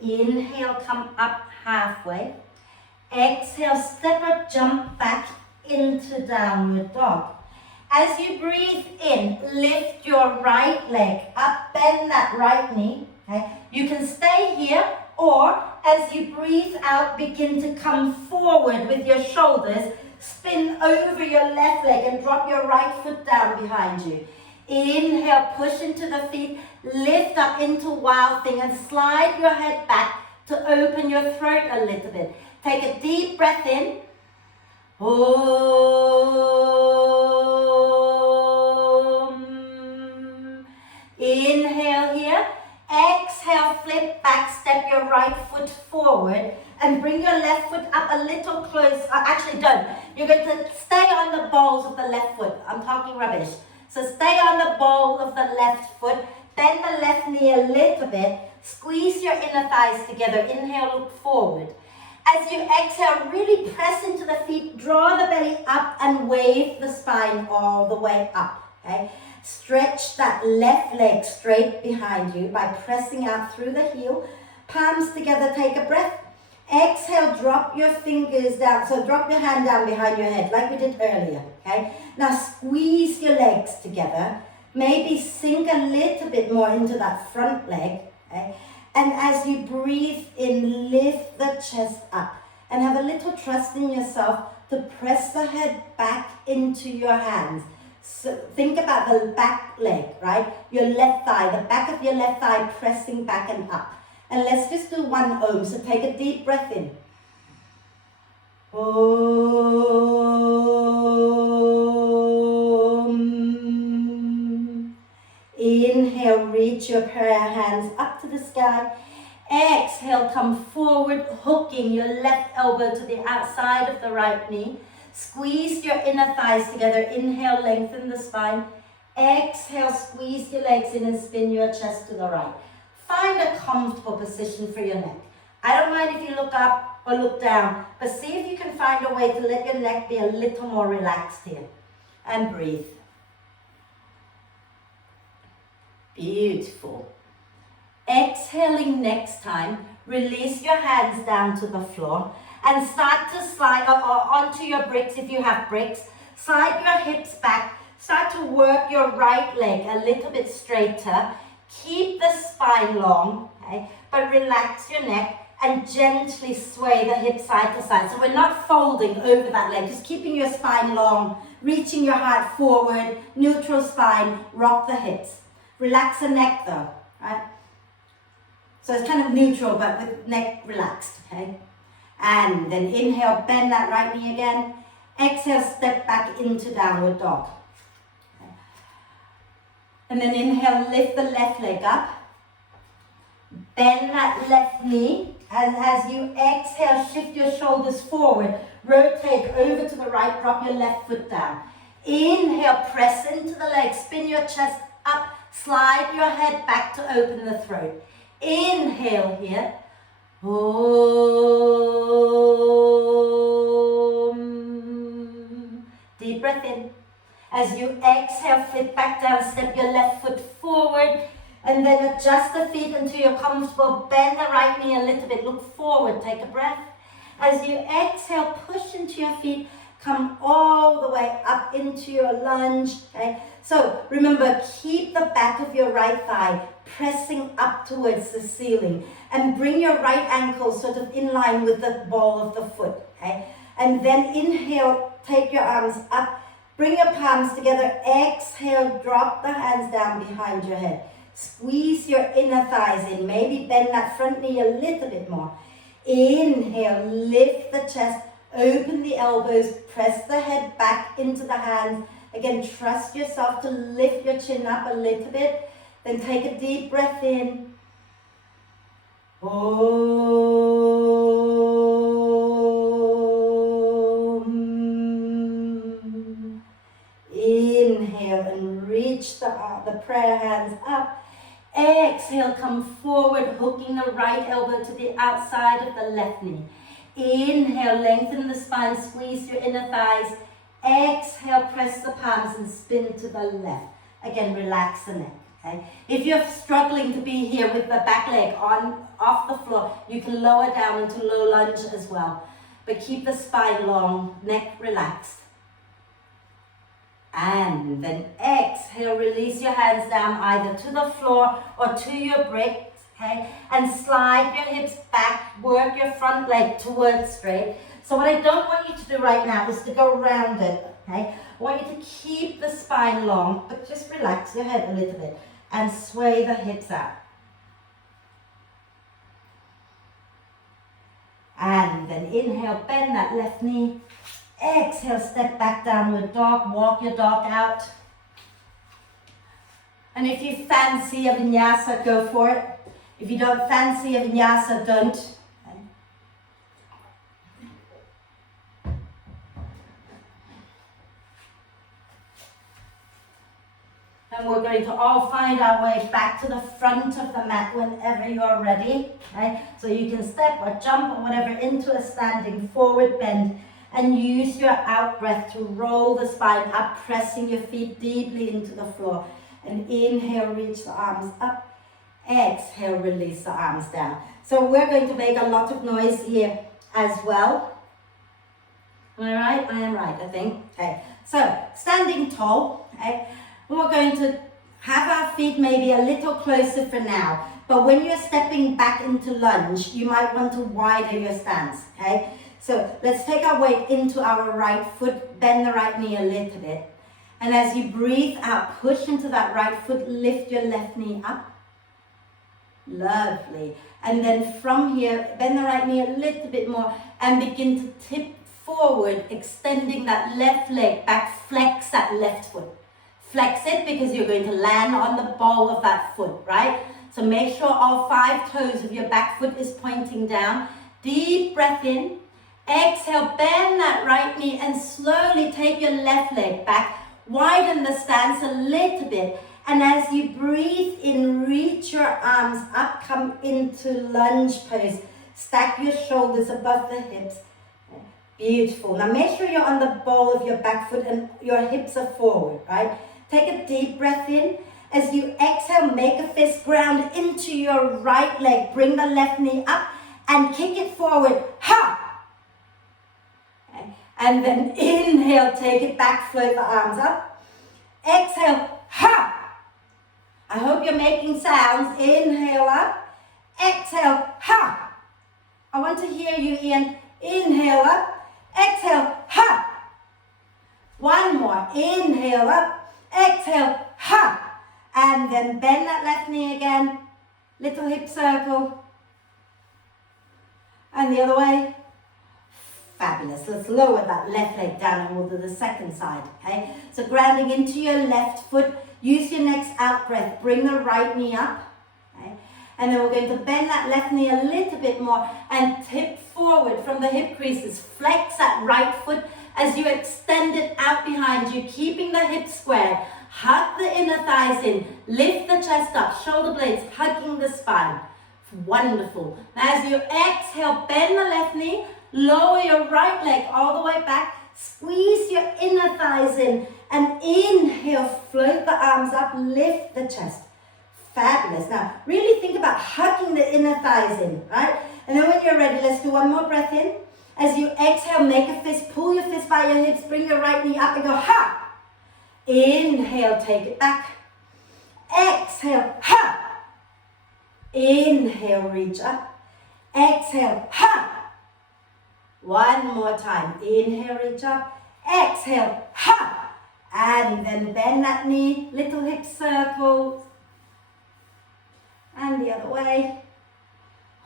Inhale, come up halfway. Exhale, step or jump back into downward dog. As you breathe in, lift your right leg up, bend that right knee. Okay? You can stay here, or as you breathe out, begin to come forward with your shoulders, spin over your left leg and drop your right foot down behind you. Inhale, push into the feet, lift up into wild thing and slide your head back to open your throat a little bit. Take a deep breath in. Om. Inhale here. Exhale, flip back, step your right foot forward and bring your left foot up a little closer. Actually, don't. You're going to stay on the balls of the left foot. I'm talking rubbish. So stay on the ball of the left foot, bend the left knee a little bit, squeeze your inner thighs together, inhale, look forward. As you exhale, really press into the feet, draw the belly up and wave the spine all the way up, okay? Stretch that left leg straight behind you by pressing out through the heel, palms together, take a breath. Exhale, drop your fingers down. So drop your hand down behind your head like we did earlier, okay? Now squeeze your legs together. Maybe sink a little bit more into that front leg, okay? And as you breathe in, lift the chest up and have a little trust in yourself to press the head back into your hands. So think about the back leg, right? Your left thigh, the back of your left thigh pressing back and up. And let's just do one Om. So take a deep breath in. Om. Inhale, reach your prayer hands up to the sky. Exhale, come forward, hooking your left elbow to the outside of the right knee. Squeeze your inner thighs together. Inhale, lengthen the spine. Exhale, squeeze your legs in and spin your chest to the right. Find a comfortable position for your neck. I don't mind if you look up or look down, but see if you can find a way to let your neck be a little more relaxed here. And breathe. Beautiful. Exhaling next time, release your hands down to the floor and start to slide or onto your bricks if you have bricks. Slide your hips back. Start to work your right leg a little bit straighter. Keep the spine long, okay? But relax your neck and gently sway the hips side to side. So we're not folding over that leg, just keeping your spine long, reaching your heart forward, neutral spine, rock the hips. Relax the neck though, right? So it's kind of neutral, but with neck relaxed, okay? And then inhale, bend that right knee again. Exhale, step back into downward dog. Okay. And then inhale, lift the left leg up. Bend that left knee. And as you exhale, shift your shoulders forward. Rotate over to the right, drop your left foot down. Inhale, press into the leg, spin your chest up, slide your head back to open the throat. Inhale here. Om. Deep breath in. As you exhale, flip back down, step your left foot forward, and then adjust the feet until you're comfortable. Bend the right knee a little bit, look forward, take a breath. As you exhale, push into your feet, come all the way up into your lunge, okay? So remember, keep the back of your right thigh pressing up towards the ceiling and bring your right ankle sort of in line with the ball of the foot, okay? And then inhale, take your arms up, bring your palms together, exhale, drop the hands down behind your head. Squeeze your inner thighs in, maybe bend that front knee a little bit more. Inhale, lift the chest, open the elbows, press the head back into the hands. Again, trust yourself to lift your chin up a little bit. Then take a deep breath in. Om. Inhale and reach the prayer hands up. Exhale, come forward, hooking the right elbow to the outside of the left knee. Inhale, lengthen the spine, squeeze your inner thighs. Exhale, press the palms and spin to the left. Again, relax the neck. Okay? If you're struggling to be here with the back leg off the floor, you can lower down into low lunge as well. But keep the spine long, neck relaxed. And then exhale, release your hands down either to the floor or to your bricks, okay? And slide your hips back, work your front leg towards straight. So what I don't want you to do right now is to go around it, okay? I want you to keep the spine long, but just relax your head a little bit and sway the hips out. And then inhale, bend that left knee. Exhale, step back downward dog, walk your dog out. And if you fancy a vinyasa, go for it. If you don't fancy a vinyasa, don't. And we're going to all find our way back to the front of the mat whenever you're ready. Okay? So you can step or jump or whatever into a standing forward bend. And use your out breath to roll the spine up, pressing your feet deeply into the floor. And inhale, reach the arms up. Exhale, release the arms down. So we're going to make a lot of noise here as well. Am I right? I am right, I think. Okay. So standing tall. Okay. We're going to have our feet maybe a little closer for now. But when you're stepping back into lunge, you might want to widen your stance. Okay. So let's take our weight into our right foot, bend the right knee a little bit. And as you breathe out, push into that right foot, lift your left knee up. Lovely. And then from here, bend the right knee a little bit more and begin to tip forward, extending that left leg back, flex that left foot. Flex it because you're going to land on the ball of that foot, right? So make sure all 5 toes of your back foot is pointing down. Deep breath in. Exhale, bend that right knee and slowly take your left leg back. Widen the stance a little bit. And as you breathe in, reach your arms up, come into lunge pose. Stack your shoulders above the hips. Beautiful. Now make sure you're on the ball of your back foot and your hips are forward, right? Take a deep breath in. As you exhale, make a fist, ground into your right leg. Bring the left knee up and kick it forward. Ha! Okay. And then inhale, take it back, float the arms up. Exhale, ha! I hope you're making sounds. Inhale up. Exhale, ha! I want to hear you, Ian. Inhale up. Exhale, ha! One more. Inhale up. Exhale, ha! And then bend that left knee again. Little hip circle. And the other way. Fabulous. Let's lower that left leg down and we'll do the second side, okay? So grounding into your left foot. Use your next out breath. Bring the right knee up, okay? And then we're going to bend that left knee a little bit more and tip forward from the hip creases. Flex that right foot as you extend it out behind you, keeping the hips squared. Hug the inner thighs in. Lift the chest up. Shoulder blades hugging the spine. Wonderful. Now as you exhale, bend the left knee. Lower your right leg all the way back. Squeeze your inner thighs in. And inhale, float the arms up. Lift the chest. Fabulous. Now really think about hugging the inner thighs in, right? And then when you're ready, let's do one more breath in. As you exhale, make a fist. Pull your fist by your hips. Bring your right knee up and go ha! Inhale, take it back. Exhale, ha! Inhale, reach up. Exhale, ha! One more time. Inhale, reach up. Exhale, ha! And then bend that knee, little hip circles. And the other way.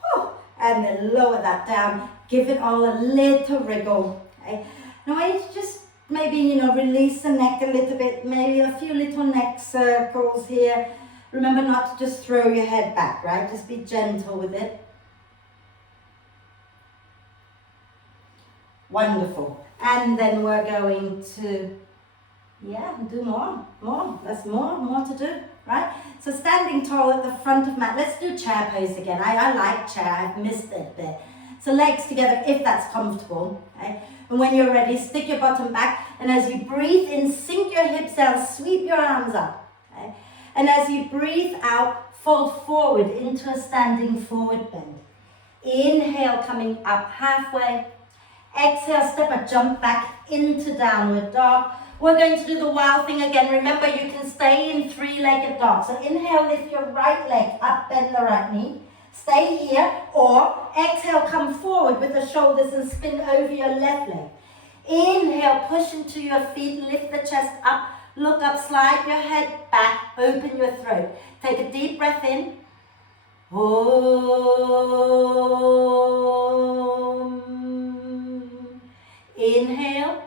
Whew. And then lower that down. Give it all a little wriggle. Okay? Now I just maybe, release the neck a little bit, maybe a few little neck circles here. Remember not to just throw your head back, right? Just be gentle with it. Wonderful. And then we're going to, do more. There's more to do, right? So standing tall at the front of mat. Let's do chair pose again. I like chair, I've missed it a bit. So legs together if that's comfortable, okay? And when you're ready, stick your bottom back. And as you breathe in, sink your hips down, sweep your arms up. Okay? And as you breathe out, fold forward into a standing forward bend. Inhale, coming up halfway. Exhale, step a jump back into downward dog. We're going to do the wild thing again. Remember, you can stay in 3-legged dog. So inhale, lift your right leg up, bend the right knee. Stay here, or exhale, come forward with the shoulders and spin over your left leg. Inhale, push into your feet, lift the chest up, look up, slide your head back, open your throat. Take a deep breath in. Om. Inhale.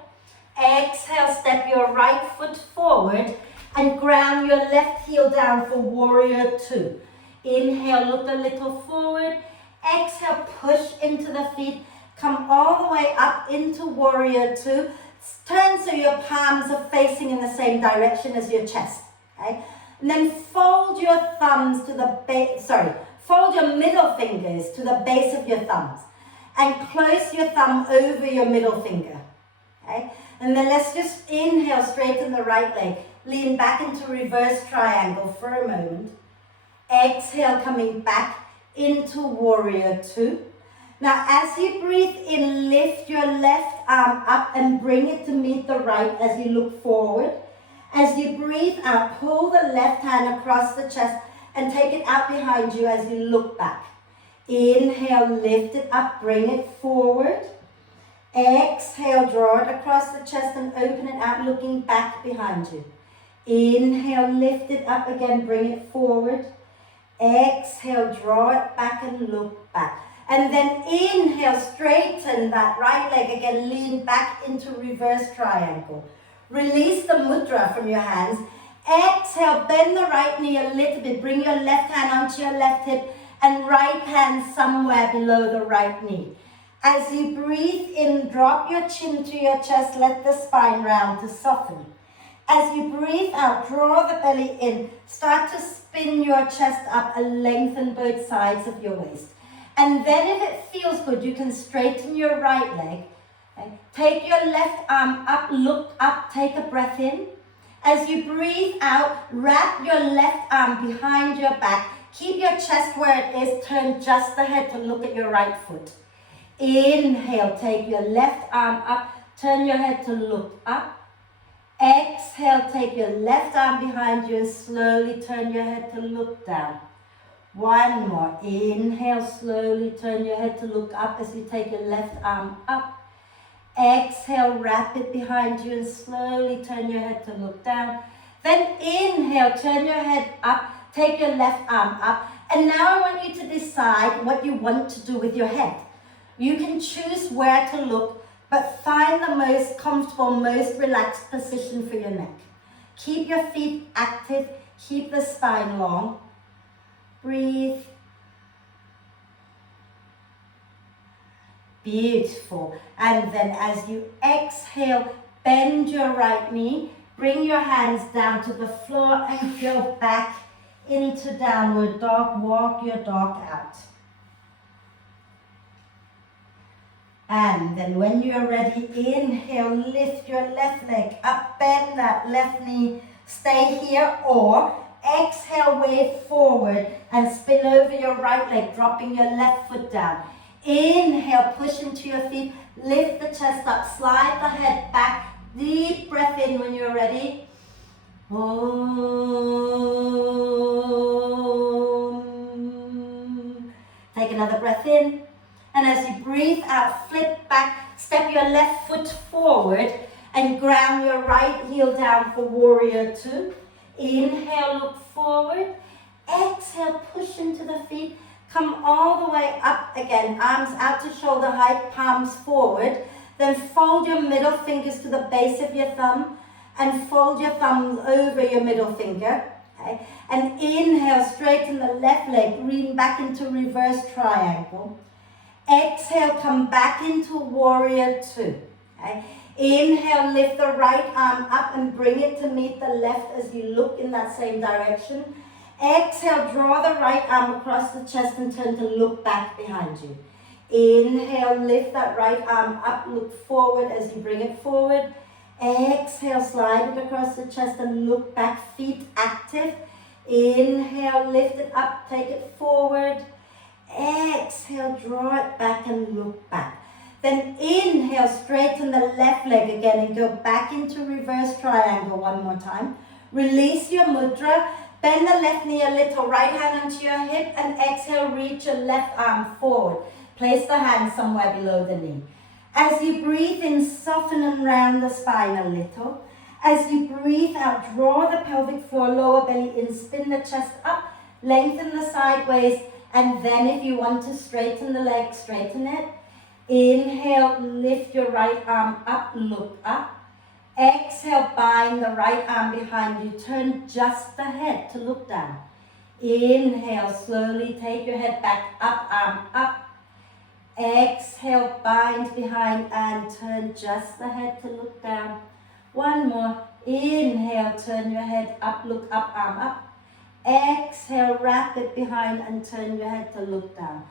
Exhale, step your right foot forward and ground your left heel down for warrior 2. Inhale, look a little forward. Exhale, push into the feet. Come all the way up into warrior 2. Turn so your palms are facing in the same direction as your chest. Okay? And then fold your thumbs to the base, fold your middle fingers to the base of your thumbs. And close your thumb over your middle finger. Okay? And then let's just inhale, straighten the right leg. Lean back into reverse triangle for a moment. Exhale, coming back into warrior 2. Now, as you breathe in, lift your left arm up and bring it to meet the right as you look forward. As you breathe out, pull the left hand across the chest and take it out behind you as you look back. Inhale, lift it up, bring it forward. Exhale, draw it across the chest and open it out, looking back behind you. Inhale, lift it up again, bring it forward. Exhale, draw it back and look back. And then inhale, straighten that right leg again, lean back into reverse triangle. Release the mudra from your hands. Exhale, bend the right knee a little bit. Bring your left hand onto your left hip and right hand somewhere below the right knee. As you breathe in, drop your chin to your chest. Let the spine round to soften. As you breathe out, draw the belly in. Start to spin your chest up and lengthen both sides of your waist. And then if it feels good, you can straighten your right leg. Okay? Take your left arm up, look up, take a breath in. As you breathe out, wrap your left arm behind your back. Keep your chest where it is, turn just the head to look at your right foot. Inhale, take your left arm up, turn your head to look up. Exhale, take your left arm behind you and slowly turn your head to look down. One more. Inhale, slowly turn your head to look up as you take your left arm up. Exhale, wrap it behind you and slowly turn your head to look down. Then inhale, turn your head up, take your left arm up. And now I want you to decide what you want to do with your head. You can choose where to look, but find the most comfortable, most relaxed position for your neck. Keep your feet active, keep the spine long. Breathe. Beautiful. And then as you exhale, bend your right knee, bring your hands down to the floor and go back into downward dog. Walk your dog out. And then when you're ready, inhale, lift your left leg up, bend that left knee, stay here, or exhale, wave forward and spin over your right leg, dropping your left foot down. Inhale, push into your feet, lift the chest up, slide the head back, deep breath in when you're ready. Om. Take another breath in. And as you breathe out, flip back, step your left foot forward and ground your right heel down for warrior two. Inhale, look forward. Exhale, push into the feet. Come all the way up again, arms out to shoulder height, palms forward. Then fold your middle fingers to the base of your thumb and fold your thumbs over your middle finger. Okay? And inhale, straighten the left leg, lean back into reverse triangle. Exhale, come back into warrior two. Okay? Inhale, lift the right arm up and bring it to meet the left as you look in that same direction. Exhale, draw the right arm across the chest and turn to look back behind you. Inhale, lift that right arm up, look forward as you bring it forward. Exhale, slide it across the chest and look back, feet active. Inhale, lift it up, take it forward. Exhale, draw it back and look back. Then inhale, straighten the left leg again and go back into reverse triangle one more time. Release your mudra. Bend the left knee a little, right hand onto your hip, and exhale, reach your left arm forward. Place the hand somewhere below the knee. As you breathe in, soften and round the spine a little. As you breathe out, draw the pelvic floor, lower belly in, spin the chest up, lengthen the sideways, and then if you want to straighten the leg, straighten it. Inhale, lift your right arm up, look up. Exhale, bind the right arm behind you. Turn just the head to look down. Inhale, slowly take your head back up, arm up. Exhale, bind behind and turn just the head to look down. One more. Inhale, turn your head up, look up, arm up. Exhale, wrap it behind and turn your head to look down.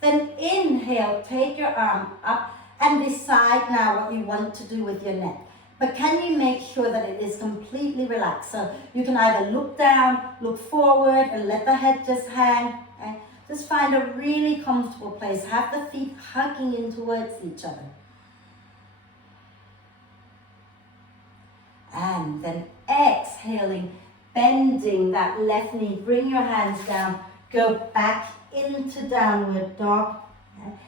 Then inhale, take your arm up and decide now what you want to do with your neck. But can you make sure that it is completely relaxed? So you can either look down, look forward, and let the head just hang. Okay? Just find a really comfortable place. Have the feet hugging in towards each other. And then exhaling, bending that left knee. Bring your hands down. Go back into downward dog. Okay?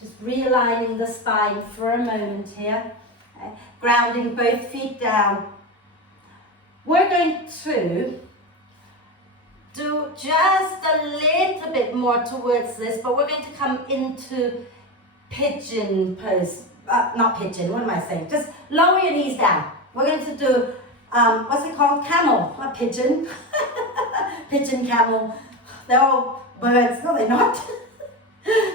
Just realigning the spine for a moment here. Okay. Grounding both feet down. We're going to do just a little bit more towards this, but we're going to come into pigeon pose. Not pigeon, what am I saying? Just lower your knees down. We're going to do what's it called? Camel, not pigeon. Pigeon, camel. They're all birds. No, they're not.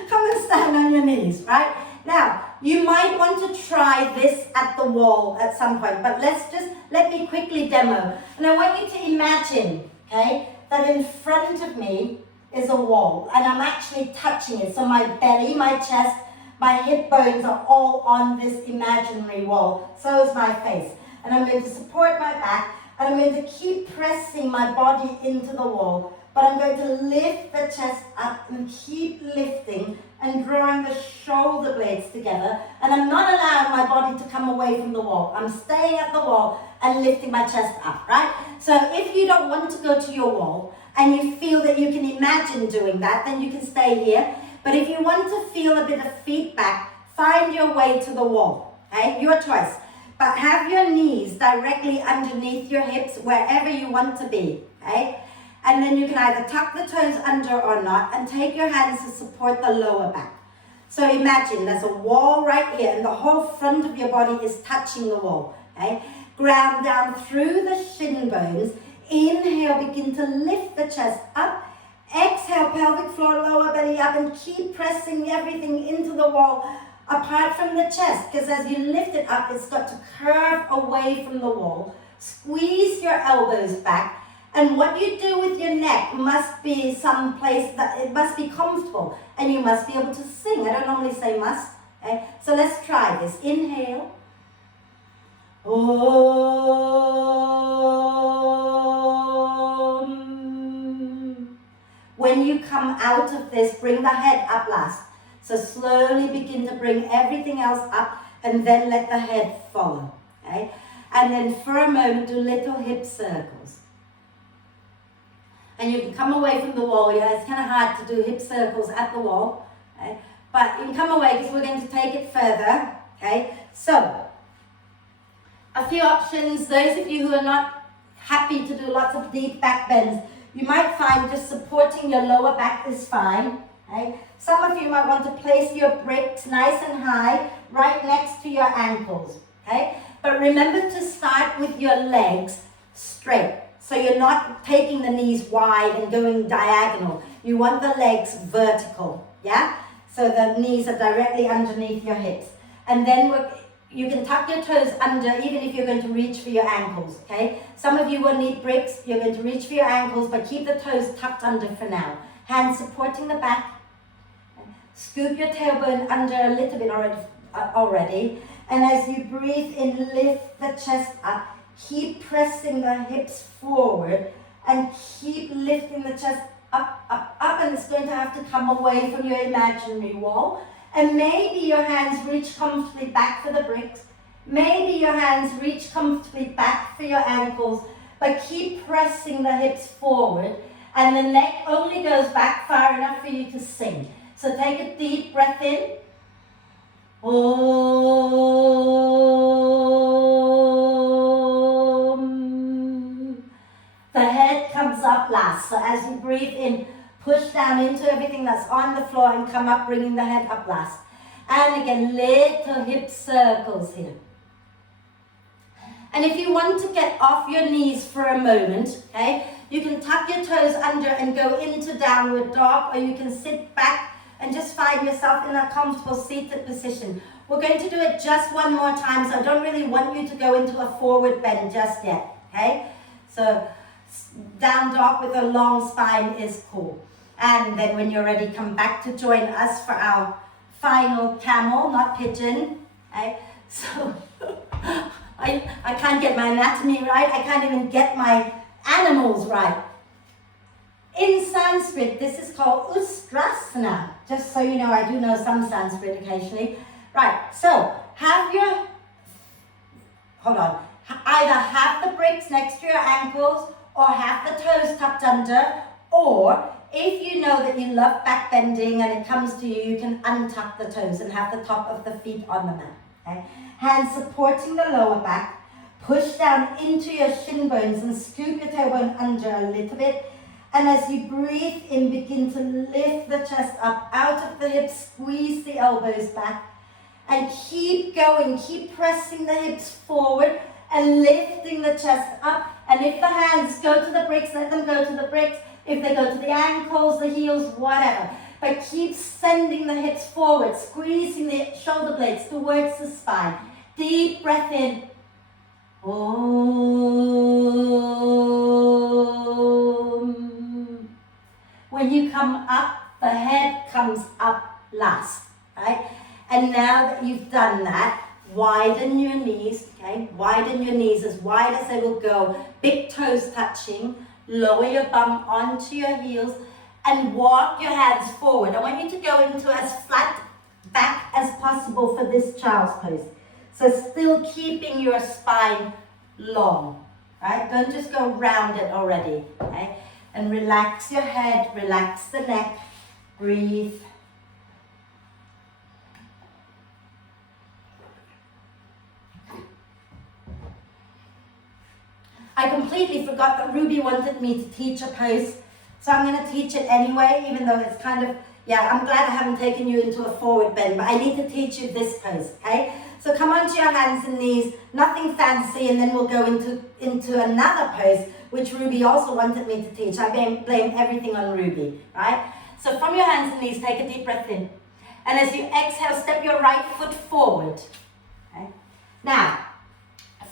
Come and stand on your knees, right? Now, you might want to try this at the wall at some point, but let me quickly demo. And I want you to imagine, okay, that in front of me is a wall, and I'm actually touching it. So my belly, my chest, my hip bones are all on this imaginary wall. So is my face. And I'm going to support my back, and I'm going to keep pressing my body into the wall. But I'm going to lift the chest up and keep lifting and drawing the shoulder blades together. And I'm not allowing my body to come away from the wall. I'm staying at the wall and lifting my chest up, right? So if you don't want to go to your wall and you feel that you can imagine doing that, then you can stay here. But if you want to feel a bit of feedback, find your way to the wall, okay? Your choice. But have your knees directly underneath your hips wherever you want to be, okay? And then you can either tuck the toes under or not, and take your hands to support the lower back. So imagine there's a wall right here, and the whole front of your body is touching the wall, okay? Ground down through the shin bones. Inhale, begin to lift the chest up. Exhale, pelvic floor, lower belly up, and keep pressing everything into the wall apart from the chest, because as you lift it up, it's got to curve away from the wall. Squeeze your elbows back. And what you do with your neck must be some place that it must be comfortable, and you must be able to sing. I don't normally say must, okay? So let's try this. Inhale. Om. When you come out of this, bring the head up last. So slowly begin to bring everything else up, and then let the head follow, okay? And then for a moment, do little hip circles. And you can come away from the wall. Yeah, it's kind of hard to do hip circles at the wall, okay? But you can come away because we're going to take it further, okay? So, a few options. Those of you who are not happy to do lots of deep back bends, you might find just supporting your lower back is fine, okay? Some of you might want to place your bricks nice and high right next to your ankles, okay? But remember to start with your legs straight. So you're not taking the knees wide and going diagonal. You want the legs vertical, yeah? So the knees are directly underneath your hips. And then you can tuck your toes under, even if you're going to reach for your ankles, okay? Some of you will need bricks. You're going to reach for your ankles, but keep the toes tucked under for now. Hands supporting the back. Scoop your tailbone under a little bit already. And as you breathe in, lift the chest up. Keep pressing the hips forward and keep lifting the chest up, up, up, and it's going to have to come away from your imaginary wall. And maybe your hands reach comfortably back for the bricks. Maybe your hands reach comfortably back for your ankles, but keep pressing the hips forward, and the neck only goes back far enough for you to sing. So take a deep breath in. The head comes up last. So as you breathe in, push down into everything that's on the floor and come up, bringing the head up last. And again, little hip circles here. And if you want to get off your knees for a moment, okay, you can tuck your toes under and go into downward dog, or you can sit back and just find yourself in a comfortable seated position. We're going to do it just one more time, so I don't really want you to go into a forward bend just yet, okay? So down dog with a long spine is cool. And then when you're ready, come back to join us for our final camel, not pigeon, okay? So I can't get my anatomy right. I can't even get my animals right. In Sanskrit, this is called Ustrasana. Just so you know, I do know some Sanskrit occasionally. Right, so either have the bricks next to your ankles or have the toes tucked under, or if you know that you love back bending and it comes to you, you can untuck the toes and have the top of the feet on the mat. Okay? Hands supporting the lower back. Push down into your shin bones and scoop your tailbone under a little bit. And as you breathe in, begin to lift the chest up out of the hips, squeeze the elbows back, and keep going. Keep pressing the hips forward and lifting the chest up. And if the hands go to the bricks, let them go to the bricks. If they go to the ankles, the heels, whatever. But keep sending the hips forward, squeezing the shoulder blades towards the spine. Deep breath in. Om. When you come up, the head comes up last, right? And now that you've done that, widen your knees, okay? Widen your knees as wide as they will go. Big toes touching. Lower your bum onto your heels and walk your hands forward. I want you to go into as flat back as possible for this child's pose. So still keeping your spine long, right? Don't just go round it already, okay? And relax your head, relax the neck, breathe. I completely forgot that Ruby wanted me to teach a pose, so I'm going to teach it anyway, even though it's kind of, yeah, I'm glad I haven't taken you into a forward bend, but I need to teach you this pose, okay? So come onto your hands and knees, nothing fancy, and then we'll go into another pose, which Ruby also wanted me to teach. I blame everything on Ruby, right? So from your hands and knees, take a deep breath in. And as you exhale, step your right foot forward, okay? Now,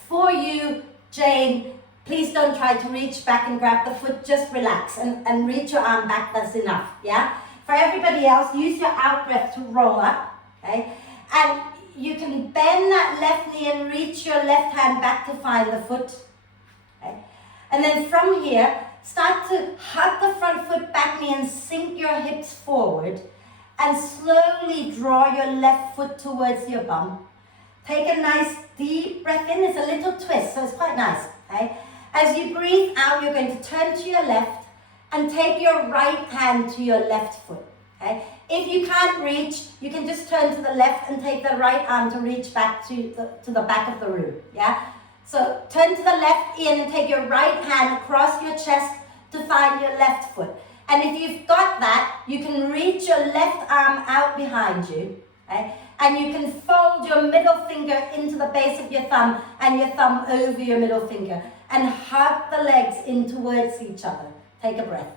for you, Jane, please don't try to reach back and grab the foot, just relax and reach your arm back, that's enough, yeah? For everybody else, use your out breath to roll up, okay? And you can bend that left knee and reach your left hand back to find the foot, okay? And then from here, start to hug the front foot, back knee, and sink your hips forward, and slowly draw your left foot towards your bum. Take a nice deep breath in, it's a little twist, so it's quite nice, okay? As you breathe out, you're going to turn to your left and take your right hand to your left foot, okay? If you can't reach, you can just turn to the left and take the right arm to reach back to the back of the room, yeah? So turn to the left in and take your right hand across your chest to find your left foot. And if you've got that, you can reach your left arm out behind you, okay? And you can fold your middle finger into the base of your thumb and your thumb over your middle finger. And hug the legs in towards each other. Take a breath.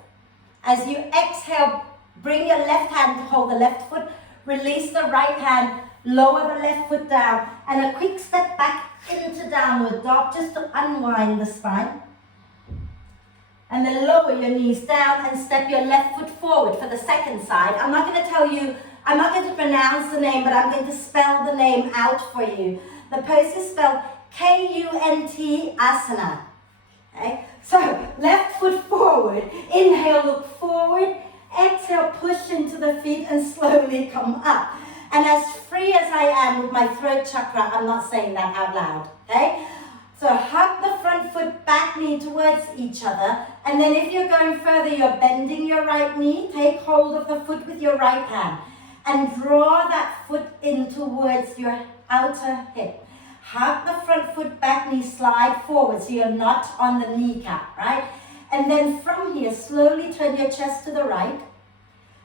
As you exhale, bring your left hand to hold the left foot, release the right hand, lower the left foot down, and a quick step back into downward dog just to unwind the spine. And then lower your knees down and step your left foot forward for the second side. I'm not going to tell you, I'm not going to pronounce the name, but I'm going to spell the name out for you. The pose is spelled K-U-N-T-Asana, okay? So, left foot forward, inhale, look forward, exhale, push into the feet and slowly come up. And as free as I am with my throat chakra, I'm not saying that out loud, okay? So hug the front foot, back knee towards each other, and then if you're going further, you're bending your right knee, take hold of the foot with your right hand, and draw that foot in towards your outer hip. Hug the front foot, back knee, slide forward so you're not on the kneecap, right? And then from here, slowly turn your chest to the right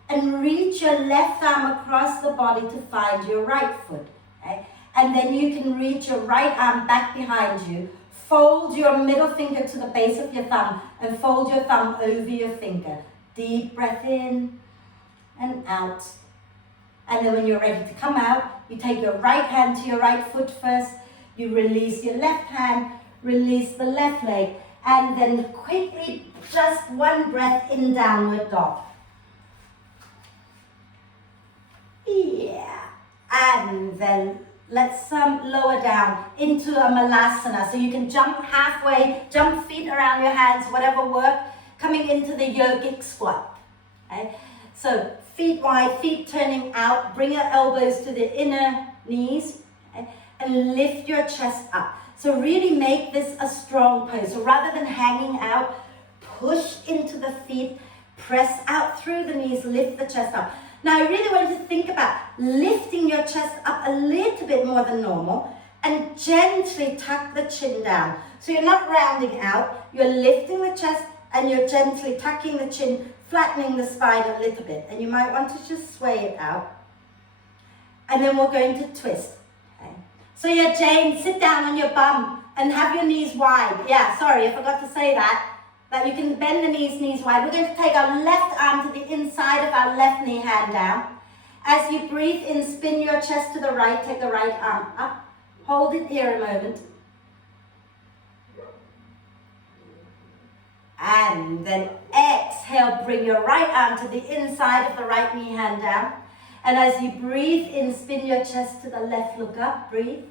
and reach your left arm across the body to find your right foot, okay? And then you can reach your right arm back behind you, fold your middle finger to the base of your thumb and fold your thumb over your finger. Deep breath in and out. And then when you're ready to come out, you take your right hand to your right foot first, you release your left hand, release the left leg, and then quickly, just one breath in downward dog. Yeah, and then let's lower down into a malasana. So you can jump halfway, jump feet around your hands, whatever work, coming into the yogic squat. Okay? So feet wide, feet turning out, bring your elbows to the inner knees, okay? And lift your chest up. So really make this a strong pose. So rather than hanging out, push into the feet, press out through the knees, lift the chest up. Now I really want you to think about lifting your chest up a little bit more than normal and gently tuck the chin down. So you're not rounding out, you're lifting the chest and you're gently tucking the chin, flattening the spine a little bit. And you might want to just sway it out. And then we're going to twist. Okay? So yeah, Jane, sit down on your bum And have your knees wide. Yeah, sorry, I forgot to say that. That you can bend the knees wide. We're going to take our left arm to the inside of our left knee, hand down. As you breathe in, spin your chest to the right, take the right arm up. Hold it here a moment. And then exhale, bring your right arm to the inside of the right knee, hand down. And as you breathe in, spin your chest to the left, look up, breathe.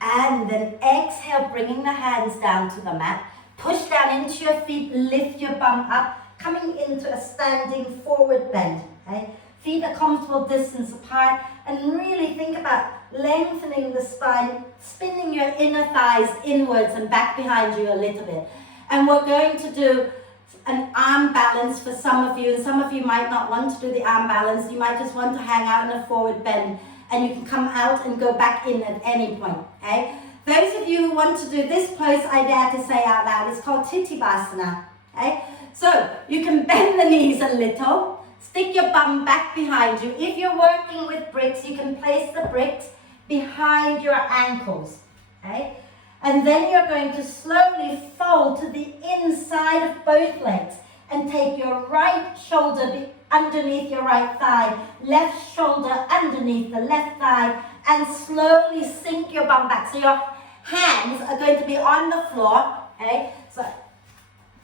And then exhale, bringing the hands down to the mat. Push down into your feet, lift your bum up, coming into a standing forward bend. Okay? Feet a comfortable distance apart, and really think about lengthening the spine, spinning your inner thighs inwards and back behind you a little bit. And we're going to do an arm balance for some of you, and some of you might not want to do the arm balance. You might just want to hang out in a forward bend, and you can come out and go back in at any point. Okay? Those of you who want to do this pose, I dare to say out loud, it's called Titivasana. Okay? So you can bend the knees a little, stick your bum back behind you. If you're working with bricks, you can place the bricks behind your ankles. Okay? And then you're going to slowly fold to the inside of both legs and take your right shoulder underneath your right thigh, left shoulder underneath the left thigh, and slowly sink your bum back. So your hands are going to be on the floor. Okay? So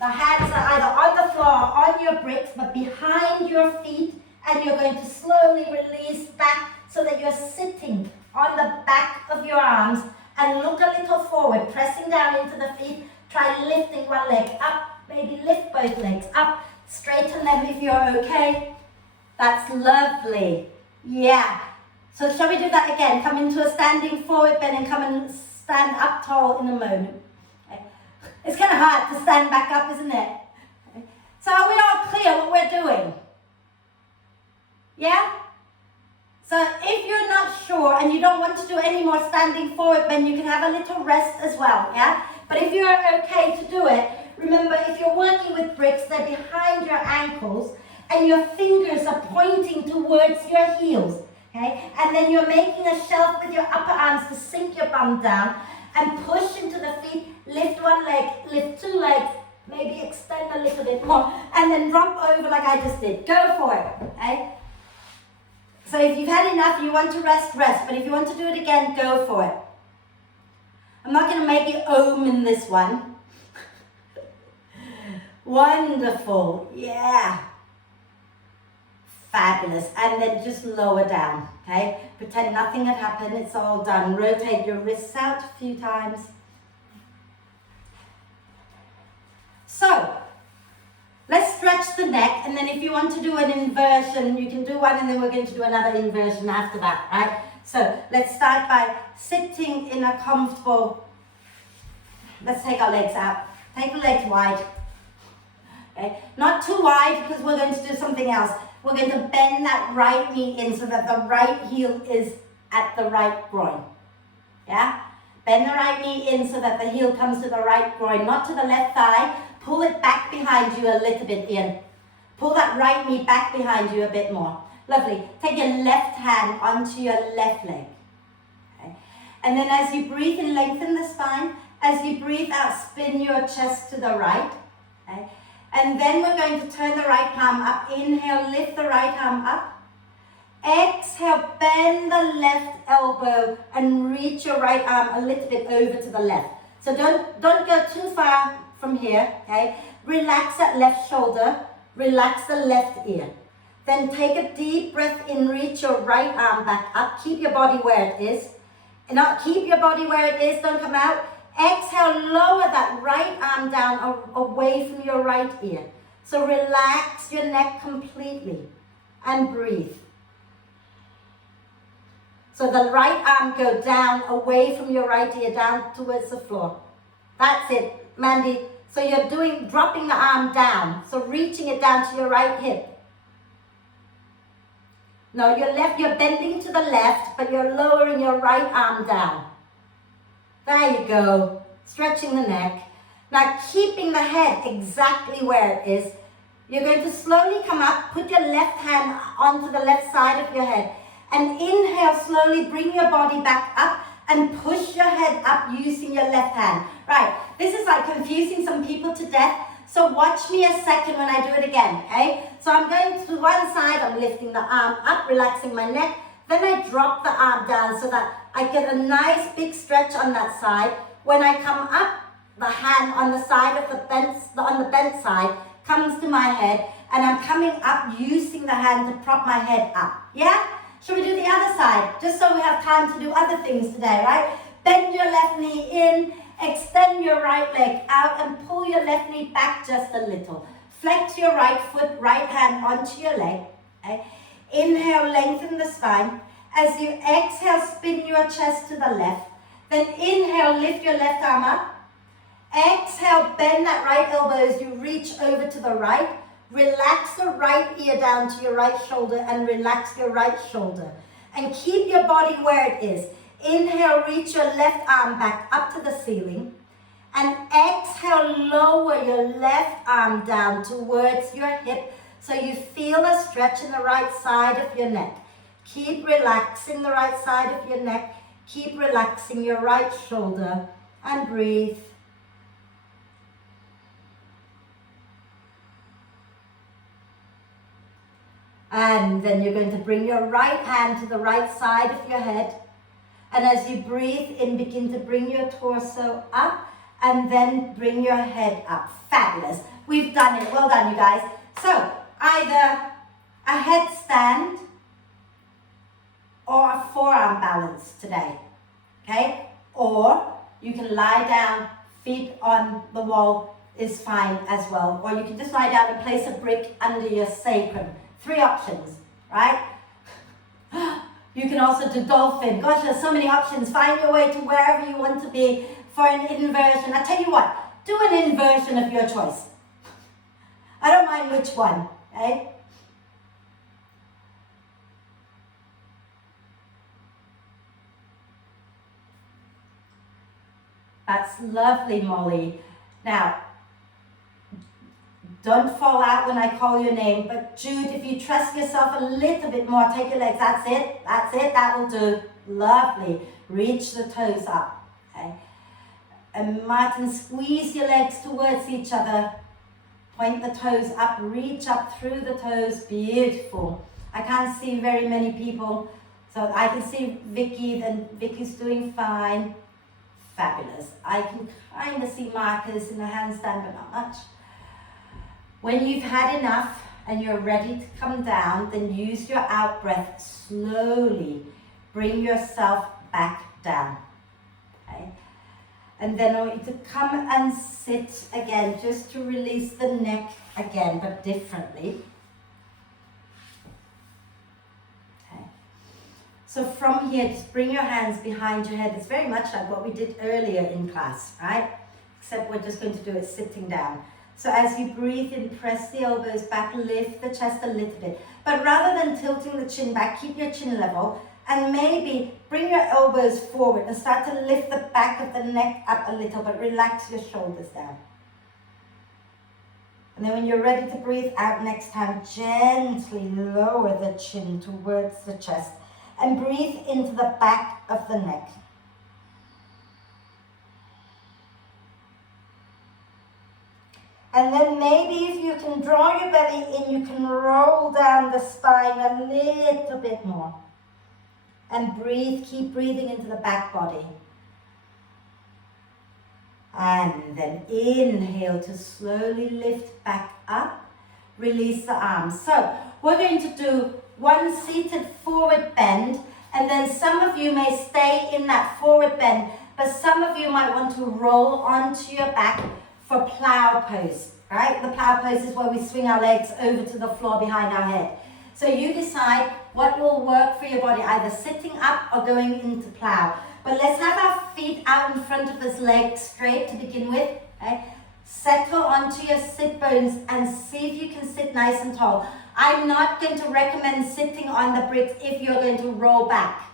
the hands are either on the floor or on your bricks, but behind your feet, and you're going to slowly release back so that you're sitting on the back of your arms, and look a little forward, pressing down into the feet. Try lifting one leg up, maybe lift both legs up, straighten them if you're okay. That's lovely. Yeah. So shall we do that again? Come into a standing forward bend and come and stand up tall in a moment. Okay. It's kind of hard to stand back up, isn't it? Okay. So are we all clear what we're doing? Yeah? So if you're not sure and you don't want to do any more standing forward bend, you can have a little rest as well, yeah? But if you're okay to do it, remember, if you're working with bricks, they're behind your ankles and your fingers are pointing towards your heels, okay? And then you're making a shelf with your upper arms to sink your bum down and push into the feet, lift one leg, lift two legs, maybe extend a little bit more, and then drop over like I just did. Go for it, okay? So if you've had enough, you want to rest, rest. But if you want to do it again, go for it. I'm not going to make it Om in this one. Wonderful. Yeah. Fabulous. And then just lower down. Okay? Pretend nothing had happened. It's all done. Rotate your wrists out a few times. So, let's stretch the neck, and then if you want to do an inversion, you can do one, and then we're going to do another inversion after that, right? So let's start by sitting in a comfortable, let's take our legs out. Take the legs wide. Okay? Not too wide, because we're going to do something else. We're going to bend that right knee in so that the right heel is at the right groin. Yeah? Bend the right knee in so that the heel comes to the right groin, not to the left thigh. Pull it back behind you a little bit, Ian. Pull that right knee back behind you a bit more. Lovely. Take your left hand onto your left leg. Okay. And then as you breathe in, lengthen the spine. As you breathe out, spin your chest to the right. Okay. And then we're going to turn the right palm up. Inhale, lift the right arm up. Exhale, bend the left elbow and reach your right arm a little bit over to the left. So don't go too far from here, okay? Relax that left shoulder, relax the left ear. Then take a deep breath in, reach your right arm back up. Keep your body where it is. And now keep your body where it is, don't come out. Exhale, lower that right arm down away from your right ear. So relax your neck completely and breathe. So the right arm go down away from your right ear, down towards the floor. That's it, Mandy. So you're dropping the arm down. So reaching it down to your right hip. No, you're bending to the left, but you're lowering your right arm down. There you go. Stretching the neck. Now keeping the head exactly where it is. You're going to slowly come up, put your left hand onto the left side of your head. And inhale, slowly bring your body back up and push your head up using your left hand. Right, this is like confusing some people to death. So watch me a second when I do it again, okay? So I'm going to one side, I'm lifting the arm up, relaxing my neck. Then I drop the arm down so that I get a nice big stretch on that side. When I come up, the hand on the side of the bent side comes to my head, and I'm coming up using the hand to prop my head up. Yeah? Should we do the other side? Just so we have time to do other things today, right? Bend your left knee in, extend your right leg out, and pull your left knee back just a little. Flex your right foot, right hand onto your leg. Okay? Inhale, lengthen the spine. As you exhale, spin your chest to the left. Then inhale, lift your left arm up. Exhale, bend that right elbow as you reach over to the right. Relax the right ear down to your right shoulder and relax your right shoulder. And keep your body where it is. Inhale, reach your left arm back up to the ceiling. And exhale, lower your left arm down towards your hip so you feel a stretch in the right side of your neck. Keep relaxing the right side of your neck. Keep relaxing your right shoulder and breathe. And then you're going to bring your right hand to the right side of your head. And as you breathe in, begin to bring your torso up and then bring your head up. Fabulous. We've done it. Well done, you guys. So either a headstand or a forearm balance today. Okay? Or you can lie down, feet on the wall is fine as well. Or you can just lie down and place a brick under your sacrum. 3 options, right? You can also do dolphin. Gosh, there's so many options. Find your way to wherever you want to be for an inversion. I tell you what, do an inversion of your choice. I don't mind which one, okay? That's lovely, Molly. Now, don't fall out when I call your name, but Jude, if you trust yourself a little bit more, take your legs, that's it, that will do. Lovely. Reach the toes up, okay? And Martin, squeeze your legs towards each other. Point the toes up, reach up through the toes, beautiful. I can't see very many people, so I can see Vicky, then Vicky's doing fine. Fabulous. I can kind of see markers in the handstand, but not much. When you've had enough and you're ready to come down, then use your out breath slowly. Bring yourself back down. Okay? And then I want you to come and sit again, just to release the neck again, but differently. Okay. So from here, just bring your hands behind your head. It's very much like what we did earlier in class, right? Except we're just going to do it sitting down. So as you breathe in, press the elbows back, lift the chest a little bit. But rather than tilting the chin back, keep your chin level and maybe bring your elbows forward and start to lift the back of the neck up a little, but relax your shoulders down. And then when you're ready to breathe out next time, gently lower the chin towards the chest and breathe into the back of the neck. And then maybe if you can draw your belly in, you can roll down the spine a little bit more. And breathe, keep breathing into the back body. And then inhale to slowly lift back up. Release the arms. So we're going to do one seated forward bend. And then some of you may stay in that forward bend, but some of you might want to roll onto your back for plow pose, right? The plow pose is where we swing our legs over to the floor behind our head. So you decide what will work for your body, either sitting up or going into plow. But let's have our feet out in front of us, legs straight to begin with. Okay? Settle onto your sit bones and see if you can sit nice and tall. I'm not going to recommend sitting on the bricks if you're going to roll back.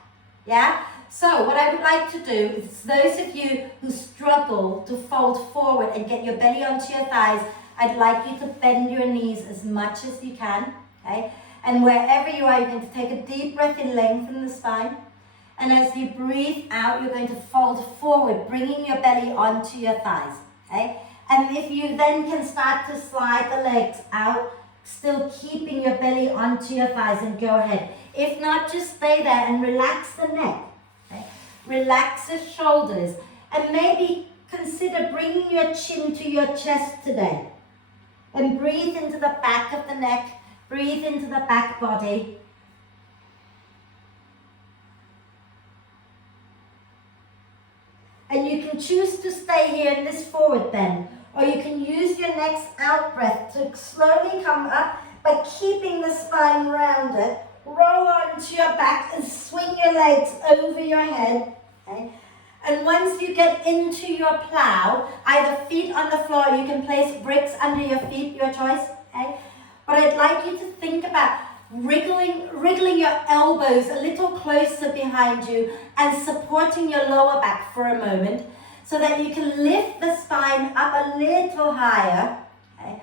Yeah? So what I would like to do is those of you who struggle to fold forward and get your belly onto your thighs, I'd like you to bend your knees as much as you can. Okay? And wherever you are, you're going to take a deep breath in, lengthen the spine. And as you breathe out, you're going to fold forward, bringing your belly onto your thighs, okay? And if you then can start to slide the legs out, still keeping your belly onto your thighs, and go ahead. If not, just stay there and relax the neck, okay? Relax the shoulders, and maybe consider bringing your chin to your chest today. And breathe into the back of the neck, breathe into the back body. And you can choose to stay here in this forward bend, or you can use your next out breath to slowly come up by keeping the spine rounded. Roll onto your back and swing your legs over your head. Okay? And once you get into your plow, either feet on the floor, you can place bricks under your feet, your choice. Okay? But I'd like you to think about wriggling your elbows a little closer behind you and supporting your lower back for a moment so that you can lift the spine up a little higher, okay?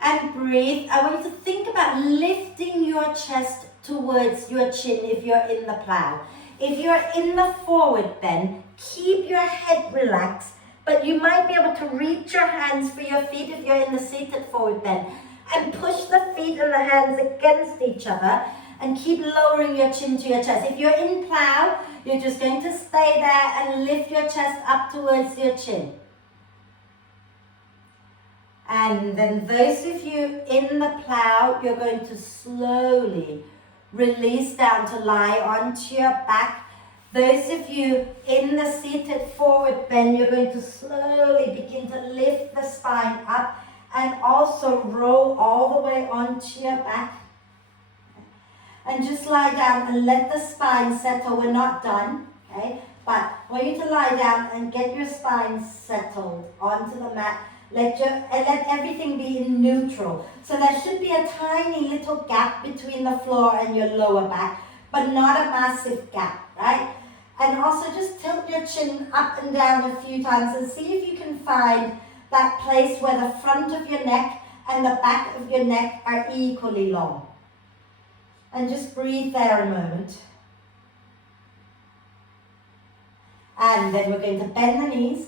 And breathe. I want you to think about lifting your chest towards your chin if you're in the plow. If you're in the forward bend, keep your head relaxed, but you might be able to reach your hands for your feet if you're in the seated forward bend. And push the feet and the hands against each other and keep lowering your chin to your chest. If you're in plow, you're just going to stay there and lift your chest up towards your chin. And then those of you in the plow, you're going to slowly release down to lie onto your back. Those of you in the seated forward bend, you're going to slowly begin to lift the spine up and also roll all the way onto your back. And just lie down and let the spine settle. We're not done, okay? But I want you to lie down and get your spine settled onto the mat. Let everything be in neutral. So there should be a tiny little gap between the floor and your lower back, but not a massive gap, right? And also just tilt your chin up and down a few times and see if you can find that place where the front of your neck and the back of your neck are equally long. And just breathe there a moment. And then we're going to bend the knees.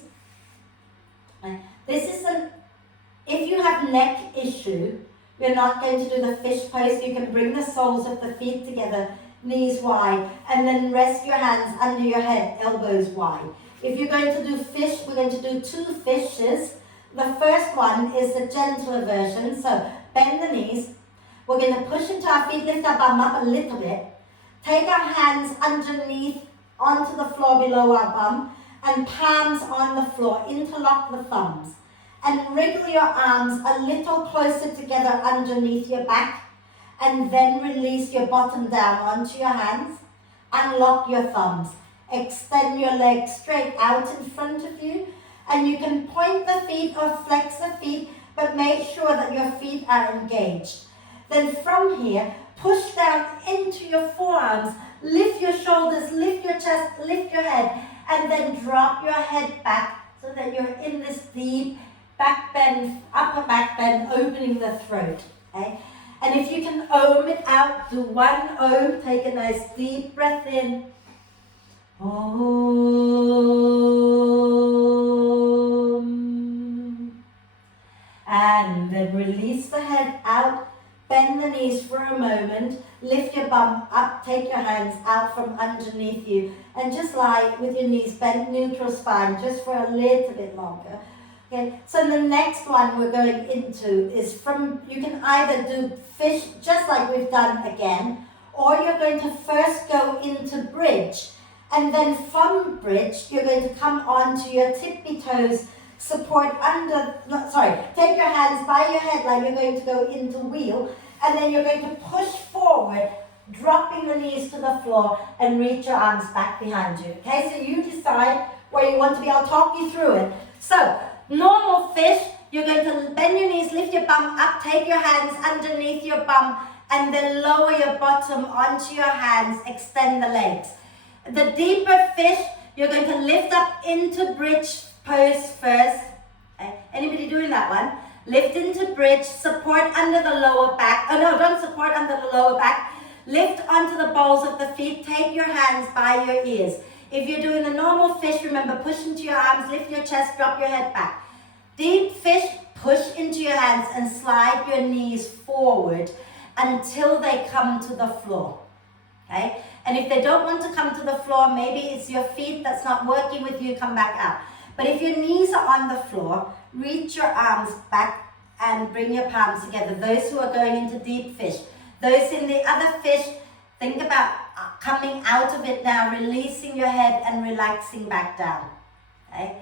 If you have neck issue, you're not going to do the fish pose. You can bring the soles of the feet together, knees wide, and then rest your hands under your head, elbows wide. If you're going to do fish, we're going to do 2 fishes. The first one is the gentler version, so bend the knees. We're going to push into our feet, lift our bum up a little bit. Take our hands underneath onto the floor below our bum and palms on the floor. Interlock the thumbs and wriggle your arms a little closer together underneath your back, and then release your bottom down onto your hands. Unlock your thumbs. Extend your legs straight out in front of you. And you can point the feet or flex the feet, but make sure that your feet are engaged. Then from here, push down into your forearms, lift your shoulders, lift your chest, lift your head, and then drop your head back so that you're in this deep back bend, upper back bend, opening the throat. Okay? And if you can om it out, do 1 om, take a nice deep breath in. And then release the head out, bend the knees for a moment, lift your bum up, take your hands out from underneath you, and just lie with your knees bent, neutral spine, just for a little bit longer. Okay, so the next one we're going into is you can either do fish, just like we've done again, or you're going to first go into bridge, and then from bridge, you're going to come onto your tippy toes, take your hands by your head like you're going to go into wheel, and then you're going to push forward, dropping the knees to the floor and reach your arms back behind you. Okay, so you decide where you want to be. I'll talk you through it. So, normal fish, you're going to bend your knees, lift your bum up, take your hands underneath your bum, and then lower your bottom onto your hands, extend the legs. The deeper fish, you're going to lift up into bridge pose first. Okay. Anybody doing that one? Lift into bridge, support under the lower back. Oh no, don't support under the lower back. Lift onto the balls of the feet. Take your hands by your ears. If you're doing a normal fish, remember, push into your arms, lift your chest, drop your head back. Deep fish, push into your hands and slide your knees forward until they come to the floor. Okay? And if they don't want to come to the floor, maybe it's your feet that's not working with you, come back out. But if your knees are on the floor, reach your arms back and bring your palms together. Those who are going into deep fish. Those in the other fish, think about coming out of it now, releasing your head and relaxing back down. Okay?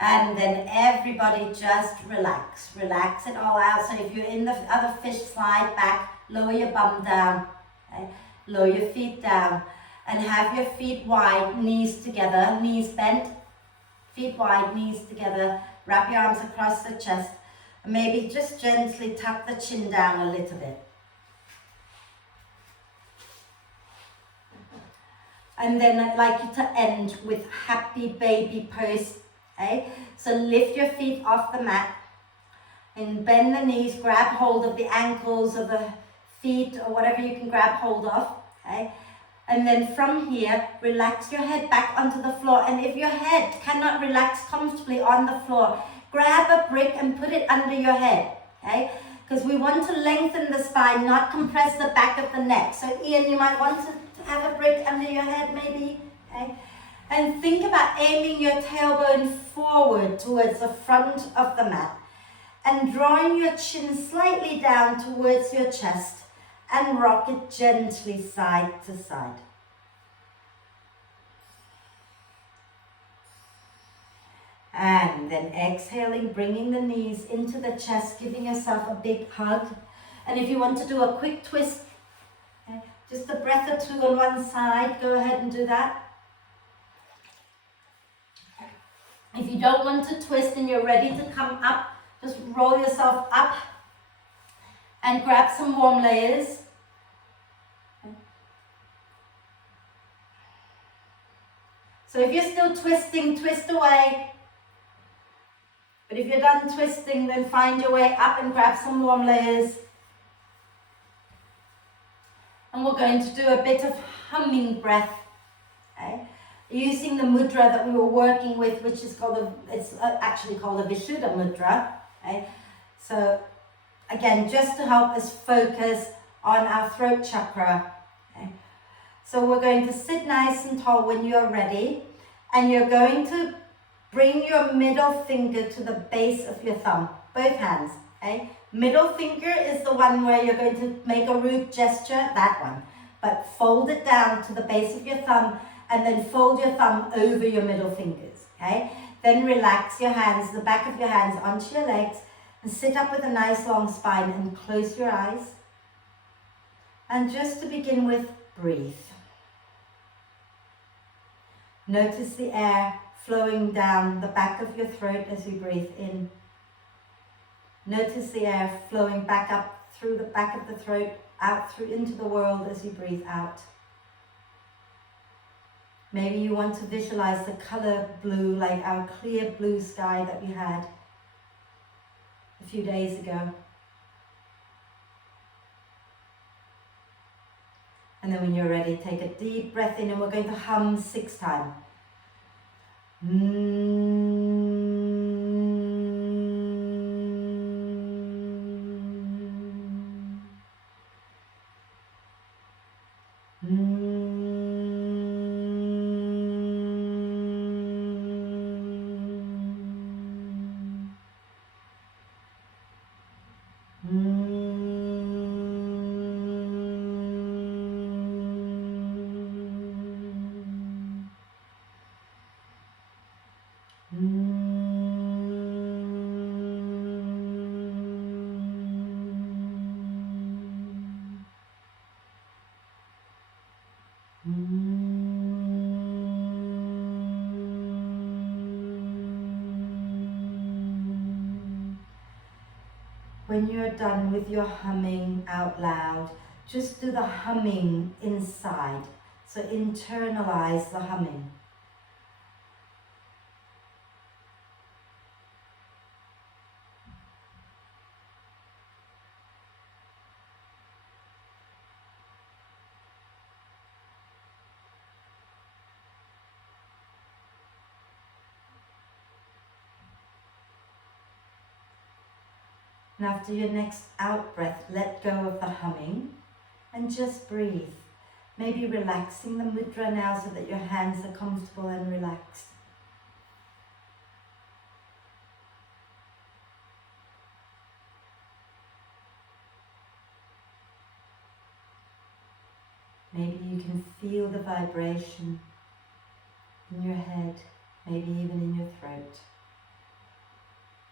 And then everybody just relax. Relax it all out. So if you're in the other fish, slide back, lower your bum down. Okay? Lower your feet down. And have your feet wide, knees together, knees bent. Feet wide, knees together. Wrap your arms across the chest. And maybe just gently tuck the chin down a little bit. And then I'd like you to end with happy baby pose. Okay? So lift your feet off the mat and bend the knees, grab hold of the ankles or the feet or whatever you can grab hold of. Okay? And then from here, relax your head back onto the floor. And if your head cannot relax comfortably on the floor, grab a brick and put it under your head. Okay? Because we want to lengthen the spine, not compress the back of the neck. So Ian, you might want to have a brick under your head maybe. Okay? And think about aiming your tailbone forward towards the front of the mat and drawing your chin slightly down towards your chest and rock it gently side to side. And then exhaling, bringing the knees into the chest, giving yourself a big hug. And if you want to do a quick twist, okay, just a breath or two on one side, go ahead and do that. If you don't want to twist and you're ready to come up, just roll yourself up and grab some warm layers. So if you're still twisting, twist away. But if you're done twisting, then find your way up and grab some warm layers. And we're going to do a bit of humming breath. Okay? Using the mudra that we were working with, which is called it's actually called a VIshudda mudra. Okay? So again, just to help us focus on our throat chakra. Okay? So we're going to sit nice and tall when you're ready, and you're going to bring your middle finger to the base of your thumb, both hands. Okay? Middle finger is the one where you're going to make a root gesture, that one. But fold it down to the base of your thumb and then fold your thumb over your middle fingers. Okay? Then relax your hands, the back of your hands onto your legs, and sit up with a nice long spine and close your eyes. And just to begin with, breathe. Notice the air flowing down the back of your throat as you breathe in. Notice the air flowing back up through the back of the throat, out through into the world as you breathe out. Maybe you want to visualize the color blue, like our clear blue sky that we had a few days ago. And then when you're ready, take a deep breath in, and we're going to hum 6 times. When you're done with your humming out loud, just do the humming inside. So internalize the humming. And after your next out breath, let go of the humming and just breathe. Maybe relaxing the mudra now so that your hands are comfortable and relaxed. Maybe you can feel the vibration in your head, maybe even in your throat.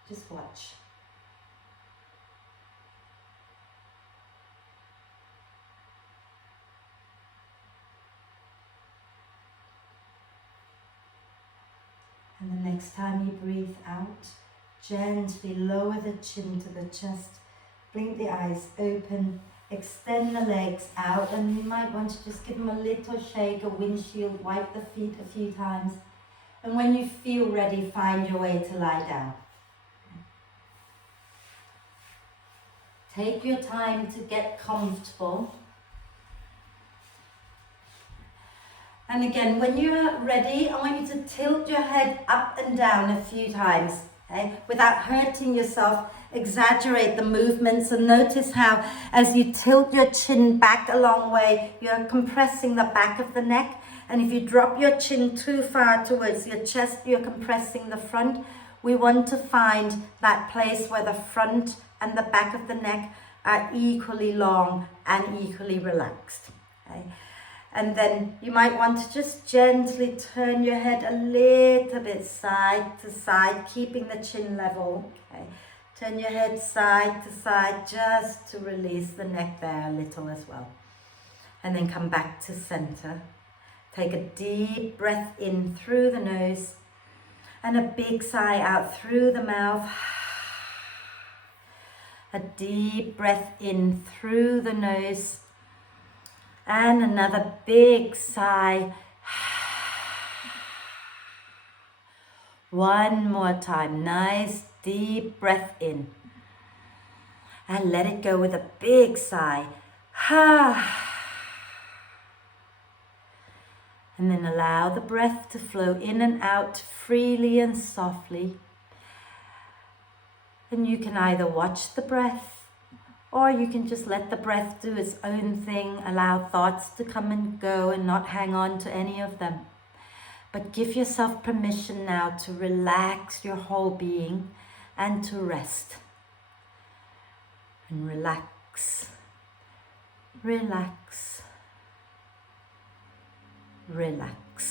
Just watch. And the next time you breathe out, gently lower the chin to the chest, blink the eyes open, extend the legs out, and you might want to just give them a little shake, a windshield, wipe the feet a few times. And when you feel ready, find your way to lie down. Take your time to get comfortable. And again, when you're ready, I want you to tilt your head up and down a few times, okay? Without hurting yourself. Exaggerate the movements and notice how as you tilt your chin back a long way, you're compressing the back of the neck. And if you drop your chin too far towards your chest, you're compressing the front. We want to find that place where the front and the back of the neck are equally long and equally relaxed, okay? And then you might want to just gently turn your head a little bit side to side, keeping the chin level. Okay. Turn your head side to side just to release the neck there a little as well. And then come back to center. Take a deep breath in through the nose and a big sigh out through the mouth. A deep breath in through the nose. And another big sigh. One more time. Nice deep breath in. And let it go with a big sigh. And then allow the breath to flow in and out freely and softly. And you can either watch the breath, or you can just let the breath do its own thing, allow thoughts to come and go and not hang on to any of them. But give yourself permission now to relax your whole being and to rest. And relax, relax, relax.